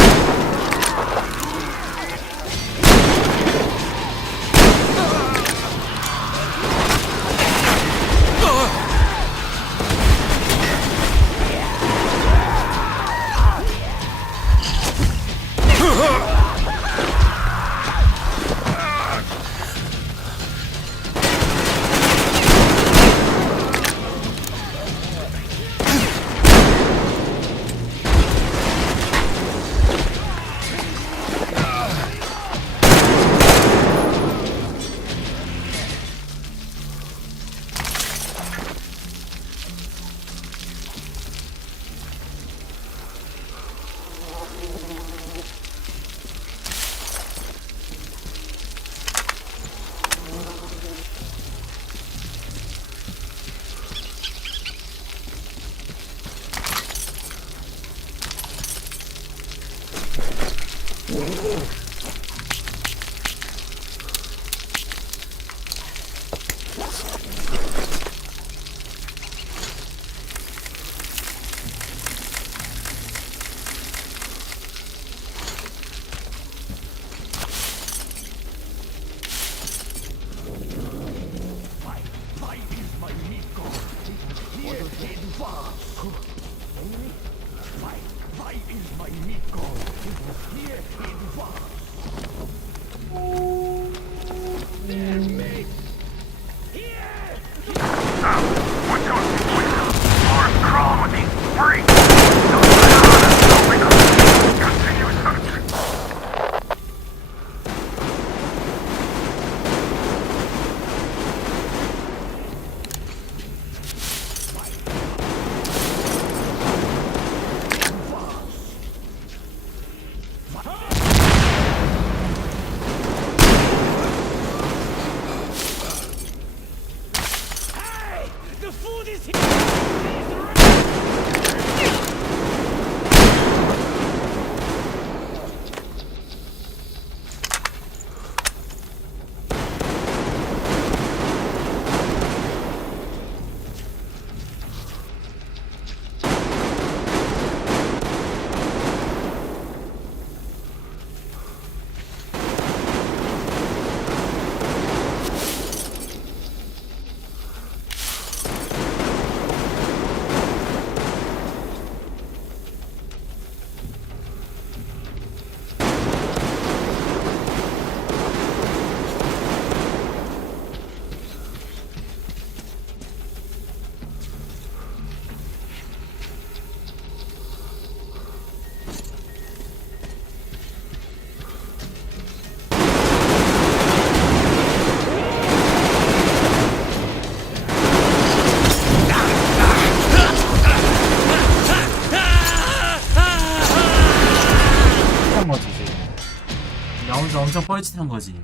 엄청 뻘짓한 거지.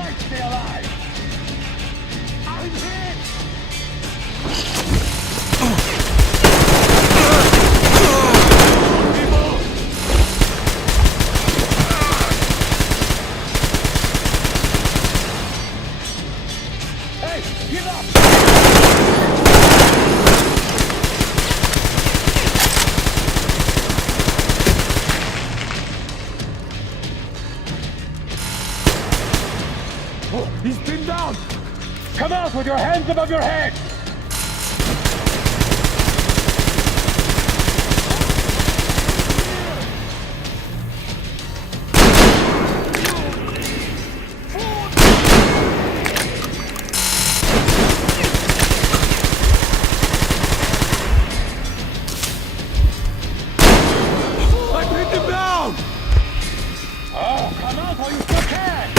might stay alive. I'm hit. Hey, give up! Oh, he's pinned down! Come out with your hands above your head! I pinned him down! Oh, come out while you still can!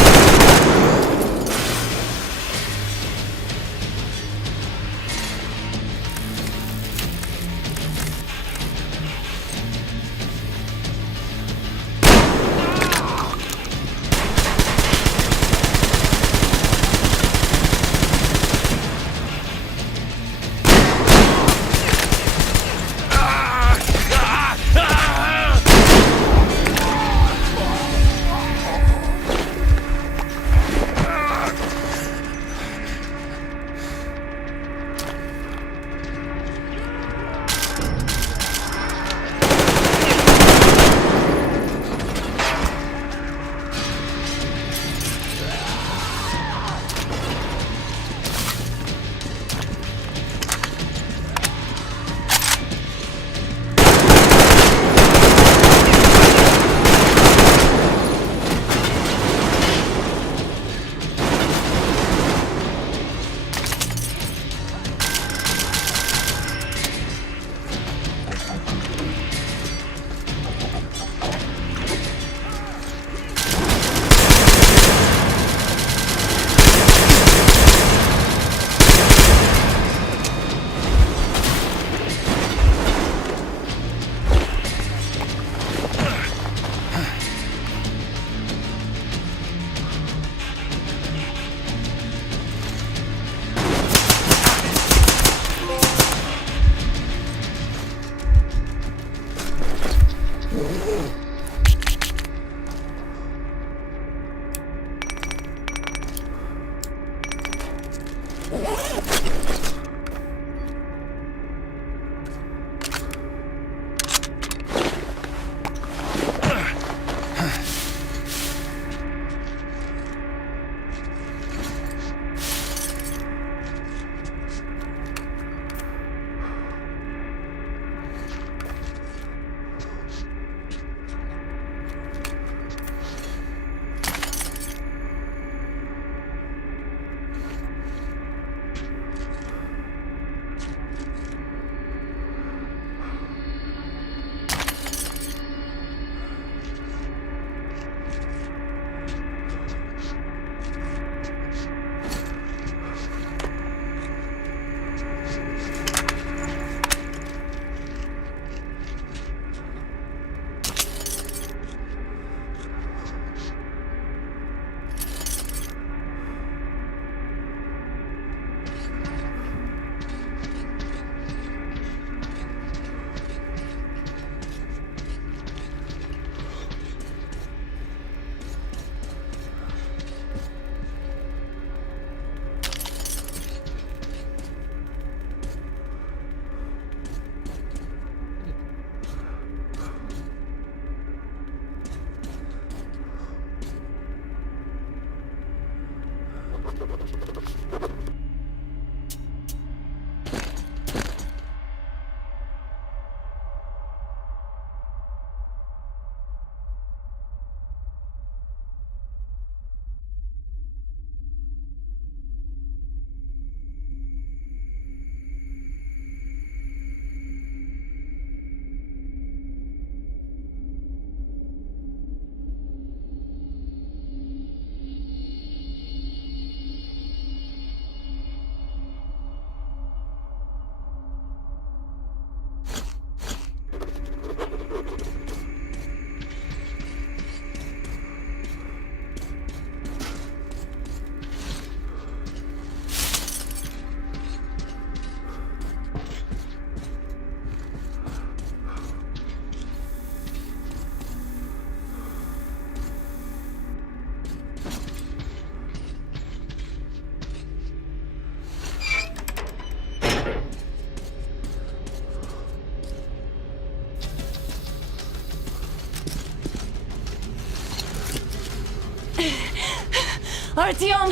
Artyom,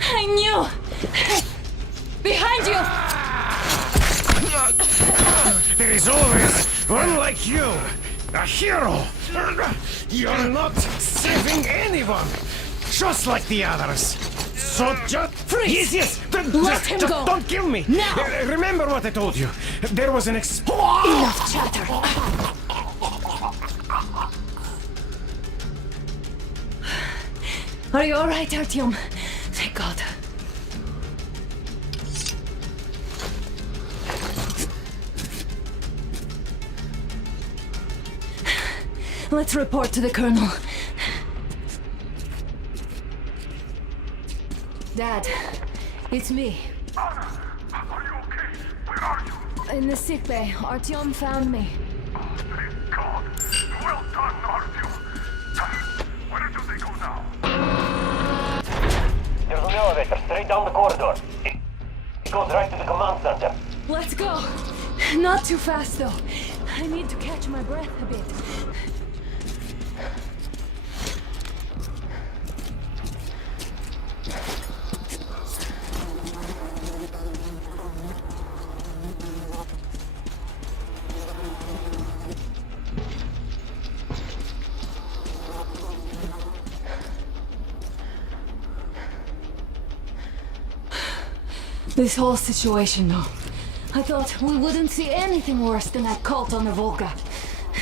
I knew! Behind you! There is always one like you, a hero. You're not saving anyone, just like the others. So just freeze! Yes. Let him go. Don't kill me. Now. Remember what I told you. There was an Enough chatter. Are you all right, Artyom? Thank God. Let's report to the colonel. Dad, it's me. Anna, are you okay? Where are you? In the sick bay, Artyom found me. Thank God. Well done, Artyom. Where do they go now? There's an elevator straight down the corridor. It goes right to the command center. Let's go. Not too fast, though. I need to catch my breath a bit. This whole situation, though. I thought we wouldn't see anything worse than that cult on the Volga.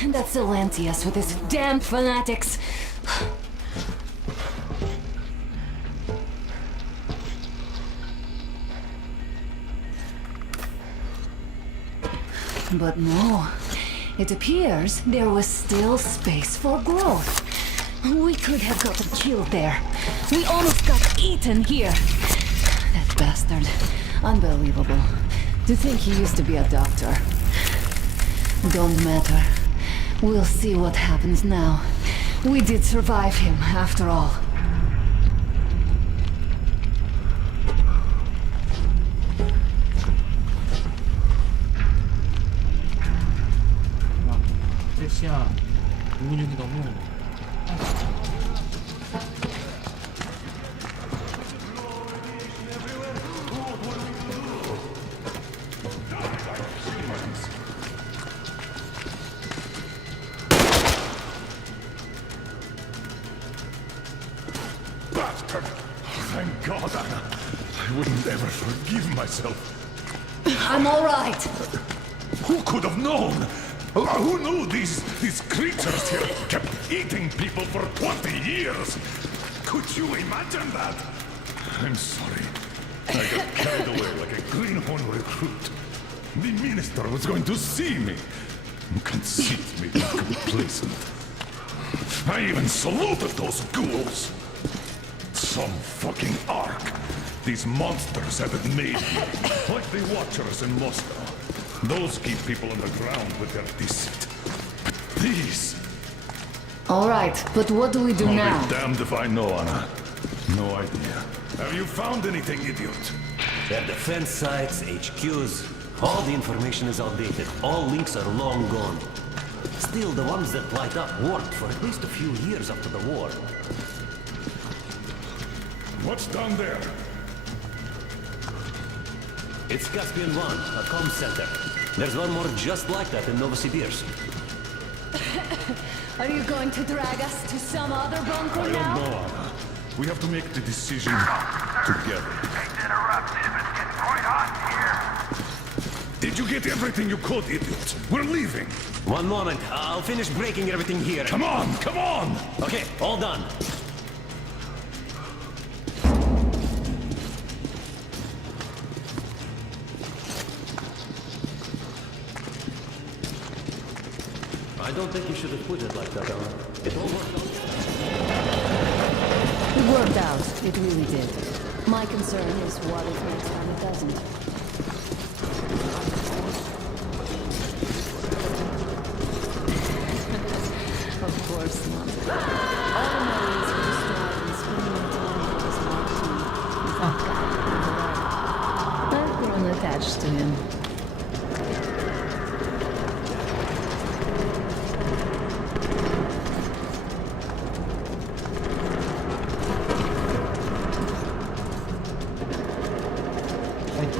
And that Silantius with his damn fanatics. But no. It appears there was still space for growth. We could have gotten killed there. We almost got eaten here. That bastard. Unbelievable. To think he used to be a doctor. Don't matter. We'll see what happens now. We did survive him, after all. 섹시야, 근육이 너무. bastard. Thank God, Anna. I wouldn't ever forgive myself. I'm all right. Who could have known? Who knew these creatures here kept eating people for 20 years? Could you imagine that? I'm sorry. I got carried away like a greenhorn recruit. The minister was going to see me. Conceit made me complacent. I even saluted those ghouls. Some fucking ark. These monsters have it made, like the Watchers in Moscow. Those keep people on the ground with their deceit. But these... All right, but what do we do now? I'll be damned if I know, Anna. No idea. Have you found anything, idiot? Their defense sites, HQs, all the information is outdated. All links are long gone. Still, the ones that light up worked for at least a few years after the war. What's down there? It's Caspian 1, a comm center. There's one more just like that in Novosibirsk. Are you going to drag us to some other bunker I now? don't know, Anna. We have to make the decision together. Did you get everything you could, idiot? We're leaving. One moment, I'll finish breaking everything here. Come on, come on! Okay, all done. I don't think you should have put it like that, Anna. It all worked out. It worked out. It really did. My concern is what if next time it doesn't? Of course not. All I know is he was tried and spending my time with his machine. I've grown attached to him.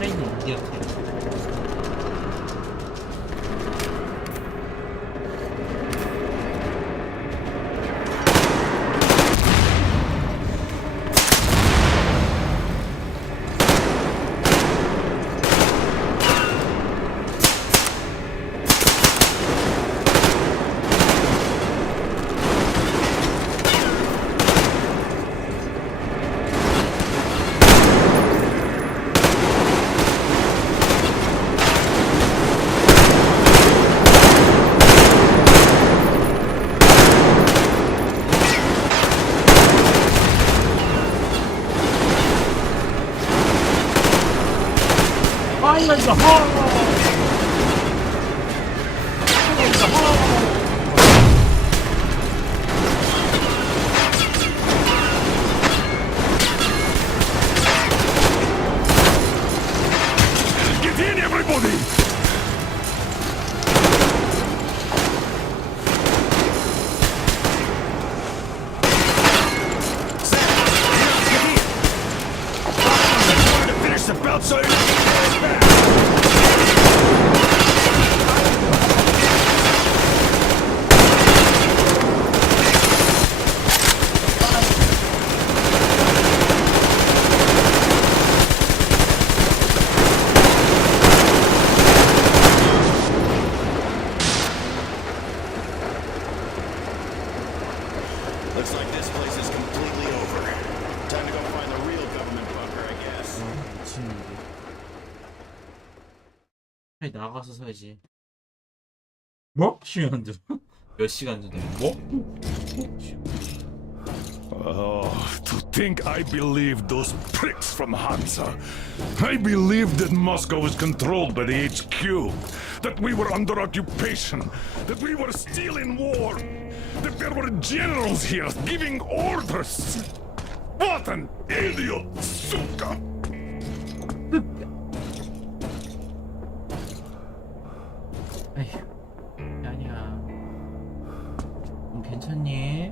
살아있는 이디어트. Fire in the hole! Fire in the hole! Get in, everybody! Finish the belt so Looks like this place is completely over. Time to go find the real government bunker, I guess. 미친놈들. 빨리 나가서 서야지. 뭐? 시간 전. 몇 시간 전에 뭐? Oh, to think I believed those pricks from Hansa. I believed that Moscow was controlled by the HQ, that we were under occupation, that we were still in war, that there were generals here giving orders. What an idiot, suka! 아휴, 아니야. 괜찮니?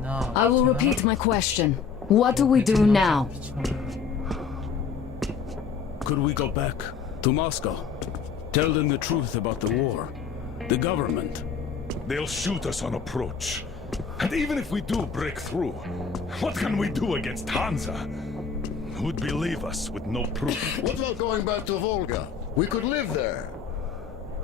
나. I will repeat my question. What do we do now? Could we go back to Moscow? Tell them the truth about the war, the government. They'll shoot us on approach. And even if we do break through, what can we do against Hansa? Who'd believe us with no proof? What about going back to Volga? We could live there.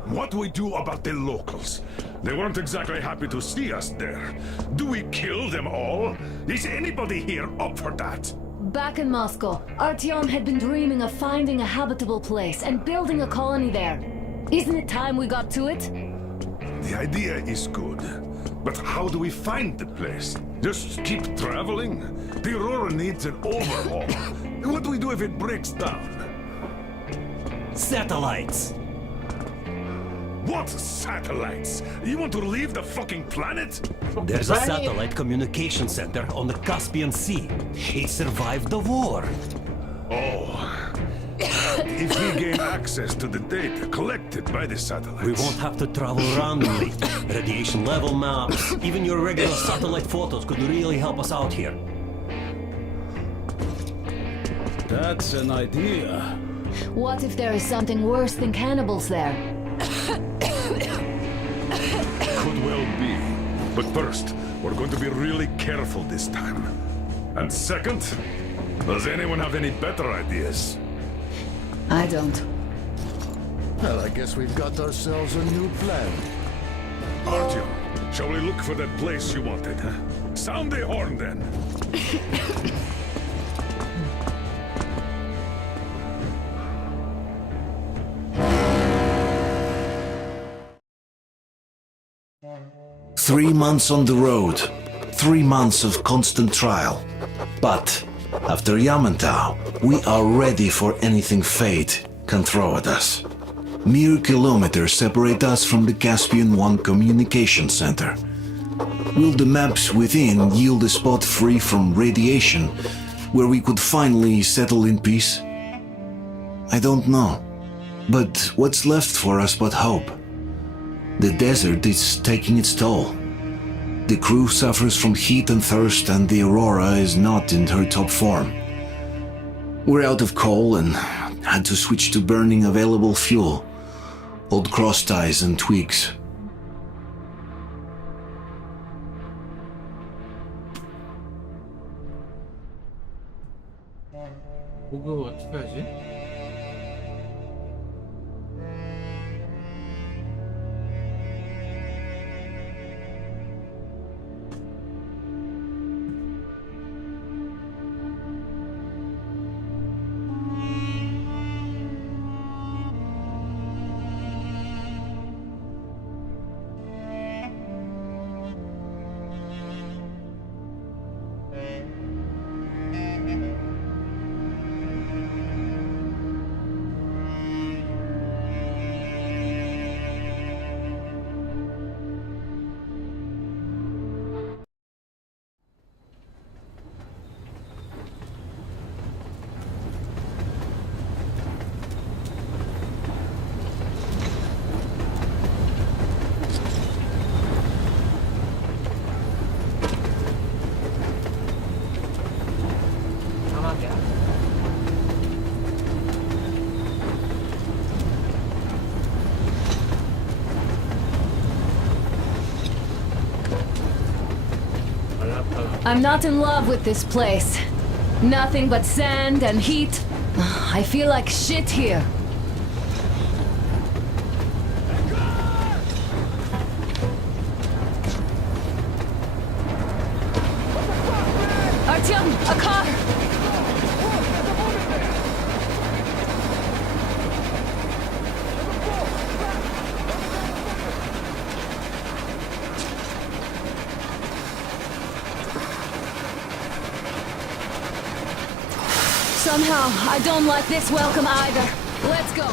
What do we do about the locals? They weren't exactly happy to see us there. Do we kill them all? Is anybody here up for that? Back in Moscow, Artyom had been dreaming of finding a habitable place and building a colony there. Isn't it time we got to it? The idea is good. But how do we find the place? Just keep traveling? The Aurora needs an overhaul. What do we do if it breaks down? Satellites! What satellites? You want to leave the fucking planet? There's a satellite communication center on the Caspian Sea. It survived the war. Oh. If we gain access to the data collected by the satellites... We won't have to travel randomly. Radiation level maps, even your regular satellite photos could really help us out here. That's an idea. What if there is something worse than cannibals there? Could well be. But first, we're going to be really careful this time. And second, does anyone have any better ideas? I don't. Well, I guess we've got ourselves a new plan. Artyom, shall we look for that place you wanted, huh? Sound the horn, then. Three months on the road, 3 months of constant trial. But after Yamantau, we are ready for anything fate can throw at us. Mere kilometers separate us from the Caspian One communication center. Will the maps within yield a spot free from radiation, where we could finally settle in peace? I don't know. But what's left for us but hope? The desert is taking its toll. The crew suffers from heat and thirst, and the Aurora is not in her top form. We're out of coal and Had to switch to burning available fuel, old cross ties and twigs. 보급 어떻게 하지? 사막이야. I'm not in love with this place. Nothing but sand and heat. I feel like shit here. Artyom, a car! Somehow, I don't like this welcome either. Let's go.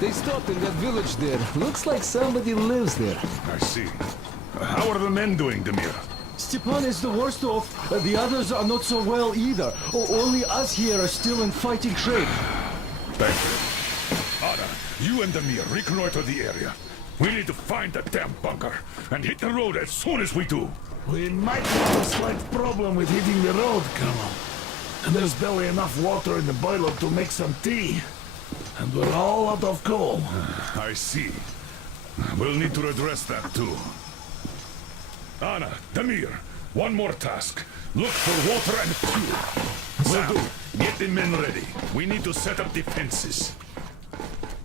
They stopped in that village there. Looks like somebody lives there. I see. How are the men doing, Demir? Stepan is the worst off. The others are not so well either. Only us here are still in fighting shape. Thank you. Ada, you and Demir reconnoiter the area. We need to find the damn bunker and hit the road as soon as we do. We might have a slight problem with hitting the road, Colonel. And there's barely enough water in the boiler to make some tea. And we're all out of coal. I see. We'll need to address that too. Anna, Demir, one more task. Look for water and fuel. Will do. Get the men ready. We need to set up defenses.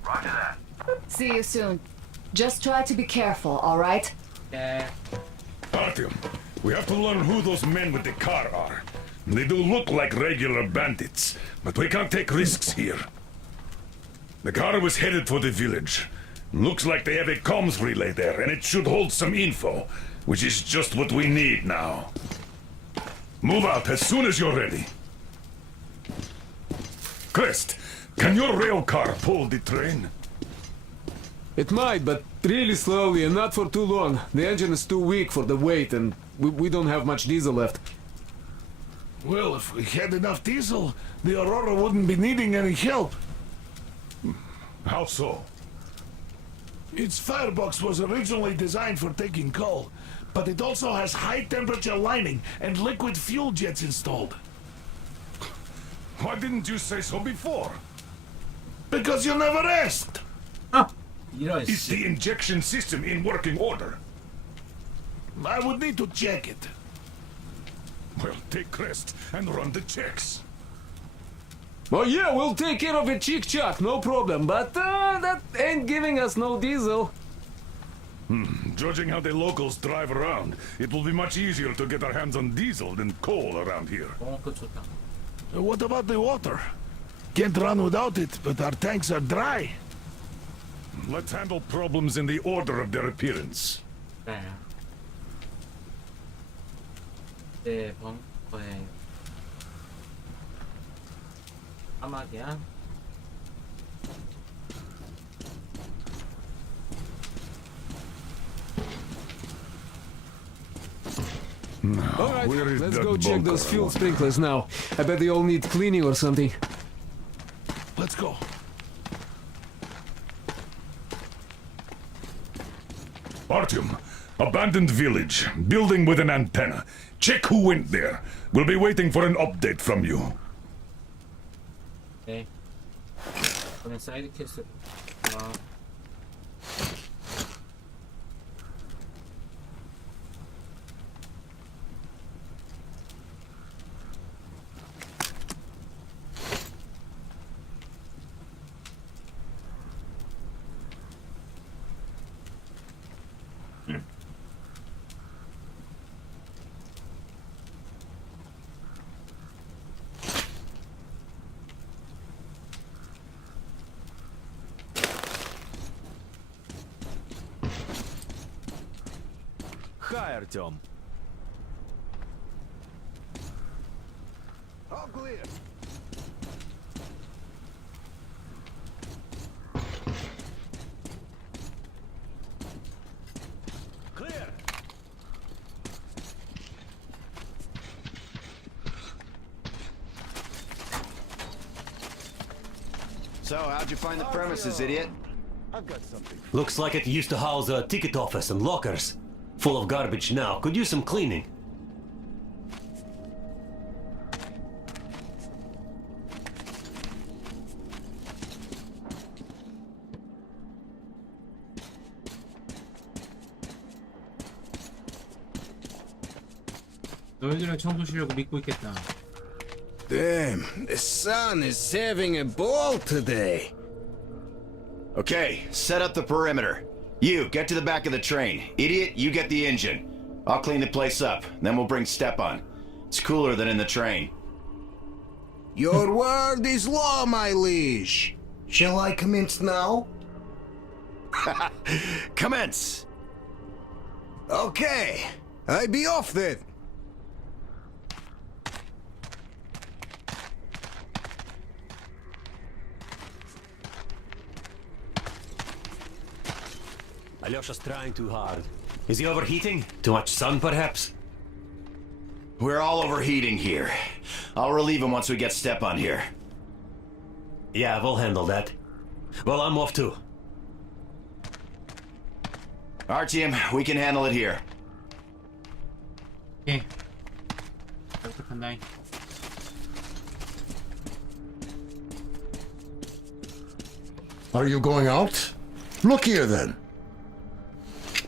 Roger that. See you soon. Just try to be careful, all right? Yeah. Artyom, we have to learn who those men with the car are. They do look like regular bandits, but we can't take risks here. The car was headed for the village. Looks like they have a comms relay there, and it should hold some info, which is just what we need now. Move out as soon as you're ready. Crest, can your rail car pull the train? It might, but really slowly and not for too long. The engine is too weak for the weight, and we don't have much diesel left. Well, if we had enough diesel, the Aurora wouldn't be needing any help. How so? Its firebox was originally designed for taking coal, but it also has high-temperature lining and liquid fuel jets installed. Why didn't you say so before? Because you never asked! Is the injection system in working order? I would need to check it. Well, take Crest and run the checks. Oh yeah, we'll take care of it, chick-chock, no problem. But that ain't giving us no diesel. Judging how the locals drive around, it will be much easier to get our hands on diesel than coal around here. What about the water? Can't run without it, but our tanks are dry. Let's handle problems in the order of their appearance. 네. 네, 벙커에 사막이야. Alright, where is let's that go check those bunker? fuel sprinklers now. I bet they all need cleaning or something. Let's go. Artyom, abandoned village, building with an antenna. Check who went there. We'll be waiting for an update from you. 네. 저는 사이드 퀘스트. Hi, Artyom. All clear. Clear. So, how'd you find the premises, idiot? I've got something. Looks like it used to house a ticket office and lockers. Full of garbage now. Could use some cleaning. 너희들은 청소 실력을 믿고 있겠다. Damn, the sun is having a ball today. Okay, set up the perimeter. You, get to the back of the train. Idiot, you get the engine. I'll clean the place up, then we'll bring Stepan. It's cooler than in the train. Your word is law, my liege. Shall I commence now? Commence! Okay, I be off then. Alyosha's trying too hard. Is he overheating? Too much sun, perhaps? We're all overheating here. I'll relieve him once we get Stepan here. Yeah, we'll handle that. Well, I'm off too. Artyom, we can handle it here. 오케이. 설득한다잉. Are you going out? Look here then.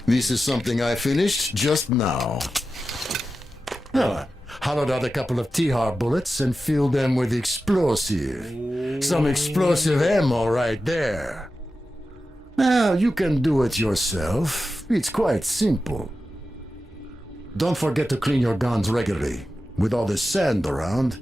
This is something I finished just now. Hollowed out a couple of T-Har bullets and filled them with explosive. Some explosive ammo right there. Now, you can do it yourself. It's quite simple. Don't forget to clean your guns regularly. With all this sand around.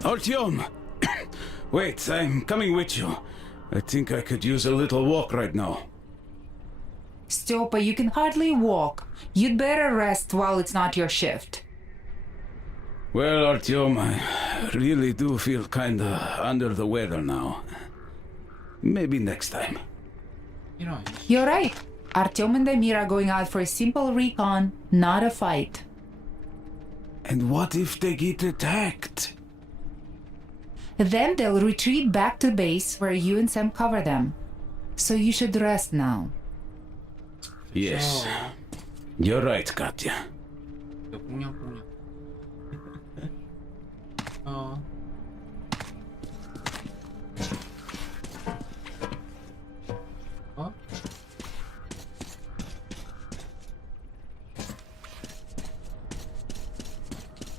Artyom! Wait, I'm coming with you. I think I could use a little walk right now. Stiopa, you can hardly walk. You'd better rest while it's not your shift. Well, Artyom, I really do feel kinda under the weather now. Maybe next time. You're right. Artyom and Damir are going out for a simple recon, not a fight. And what if they get attacked? Then they'll retreat back to base where you and Sam cover them. So you should rest now. Yes. You're right, Katya. 꽁냥꽁냥.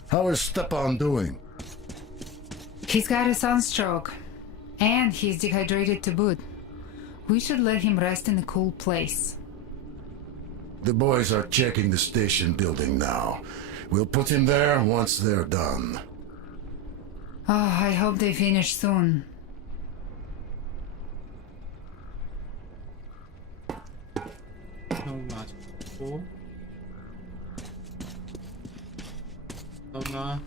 How is Stepan doing? He's got a sunstroke. And he's dehydrated to boot. We should let him rest in a cool place. The boys are checking the station building now. We'll put him there once they're done. Oh, I hope they finish soon. 맞고. 엄마.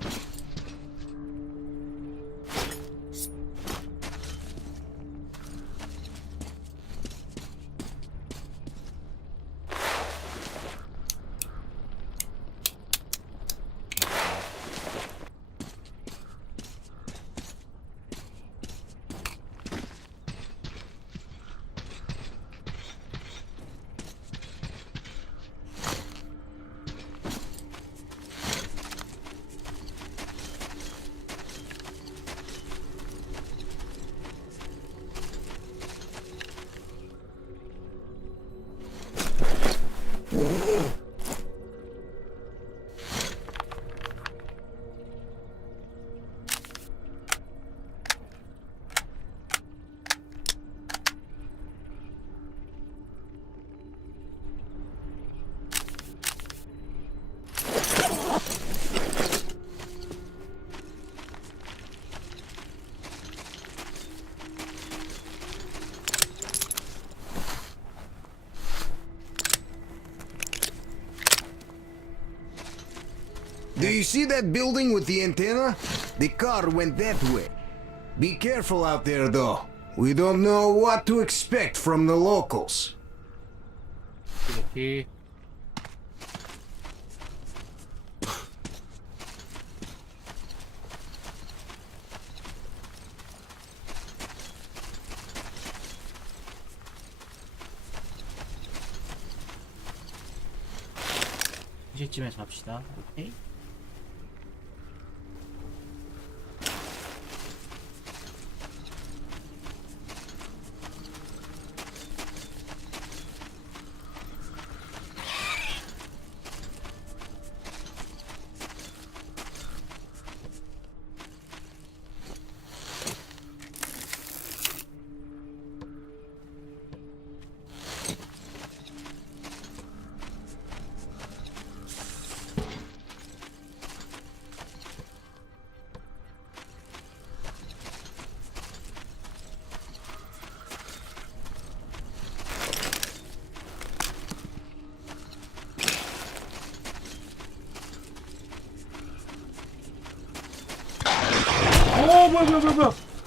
Do you see that building with the antenna? The car went that way. Be careful out there, though. We don't know what to expect from the locals. 이렇게. 이제쯤에 잡시다. 오케이.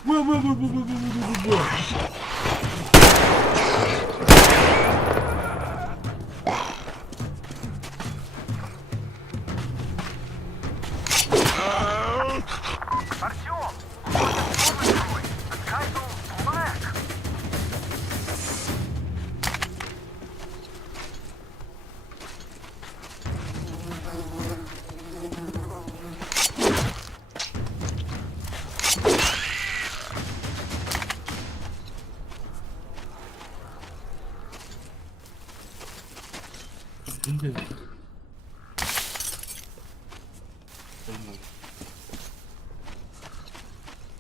뭐야.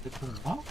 대통인가?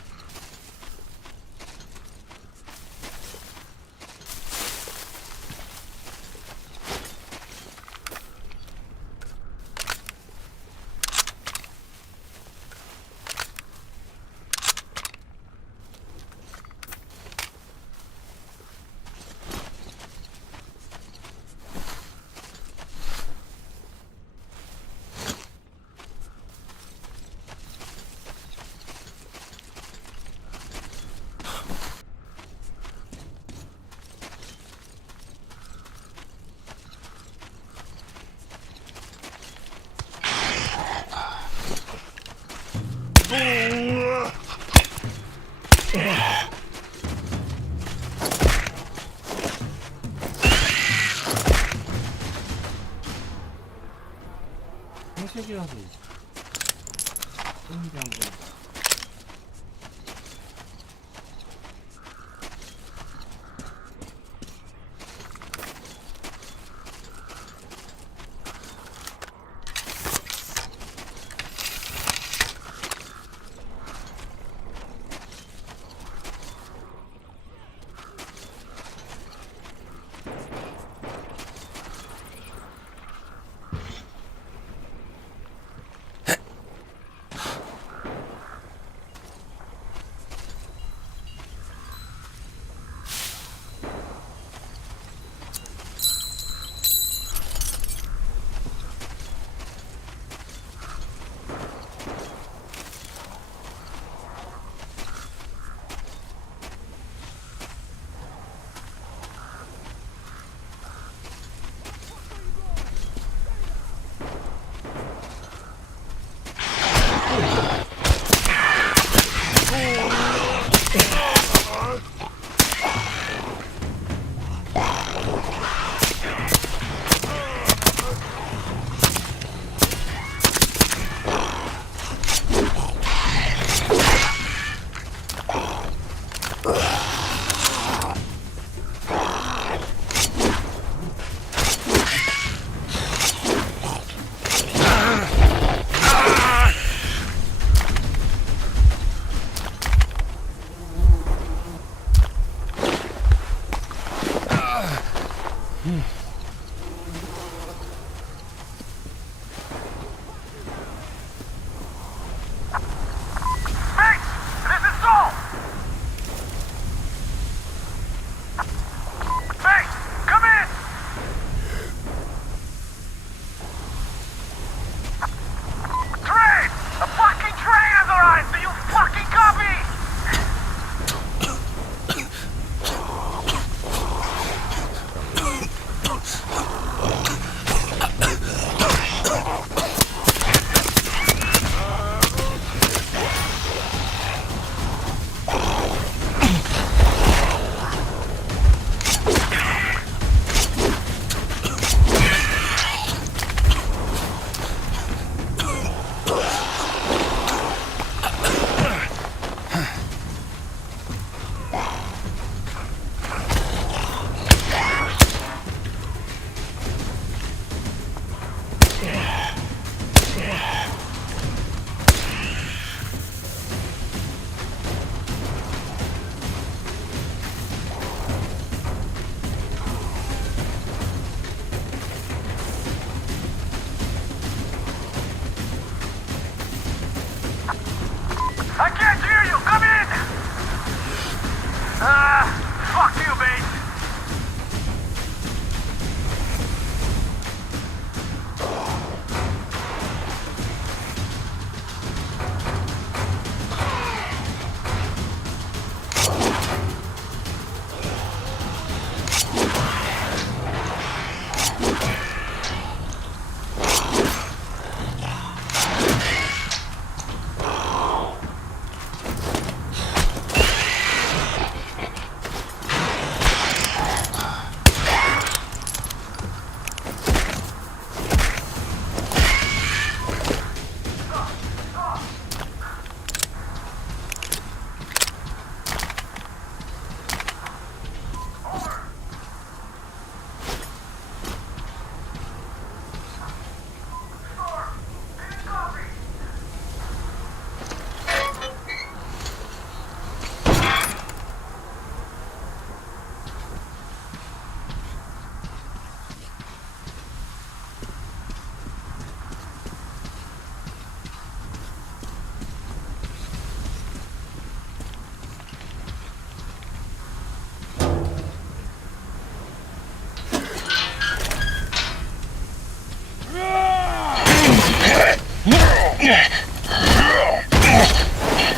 회색이라서 신기한 거.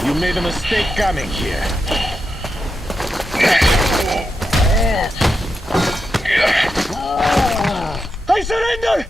You made a mistake coming here. I surrender!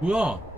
뭐야?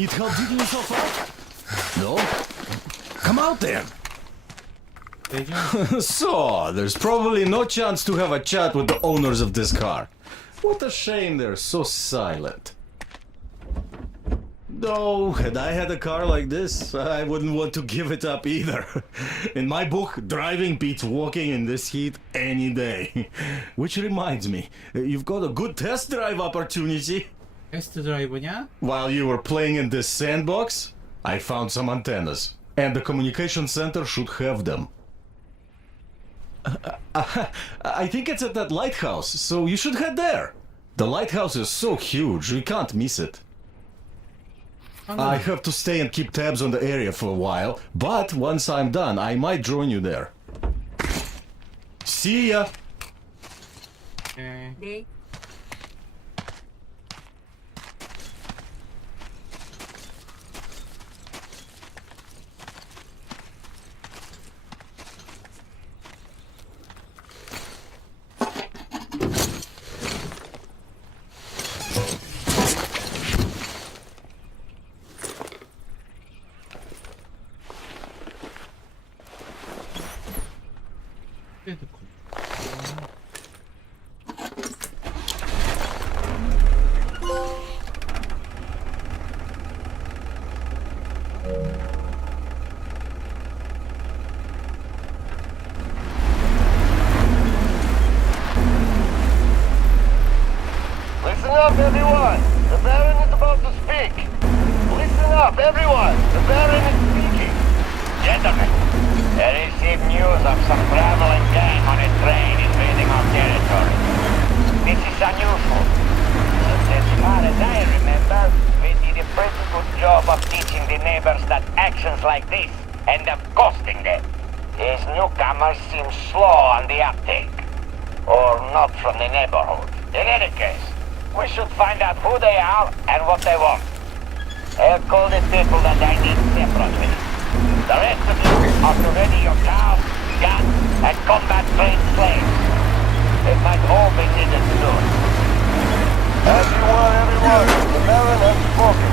Need help digging yourself out? No? Come out then! So, there's probably no chance to have a chat with the owners of this car. What a shame they're so silent. Though, had I had a car like this, I wouldn't want to give it up either. In my book, driving beats walking in this heat any day. Which reminds me, you've got a good test drive opportunity. Test drive냐? While you were playing in this sandbox, I found some antennas. And the communication center should have them. I think it's at that lighthouse, so you should head there. The lighthouse is so huge, we can't miss it. I have to stay and keep tabs on the area for a while, but once I'm done, I might join you there. See ya! Okay. Listen up, everyone! The Baron is about to speak! Listen up, everyone! The Baron is speaking! Gentlemen, I received news of some traveling gang on a train invading our territory. This is unusual. As far as I remember, we did a pretty good job of teaching the neighbors that actions like this end up costing them. These newcomers seem slow on the uptake. Or not from the neighborhood. In any case, we should find out who they are and what they want. I'll call the people that I need separately. The rest of you are to ready your cows, guns, and combat-trained slaves. It might all be needed soon. As you were, everyone, the Baron has spoken.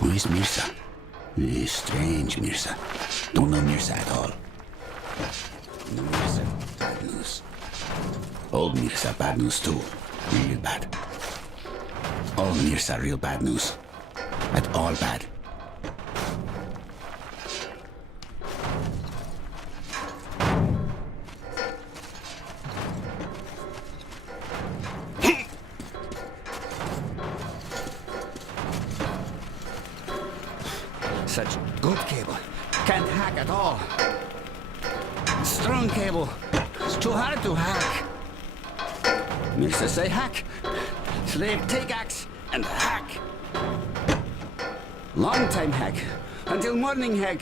Who is Mirza? Strange Mirza. Don't know Mirza at all. No Mirza, bad news. Old Mirza, bad news too. Real bad. Old Mirza, real bad news. But all bad. Such good cable. Can't hack at all. Strong cable. It's too hard to hack. Mirza say hack. Slave take axe and hack. Long time hack. Until morning hack.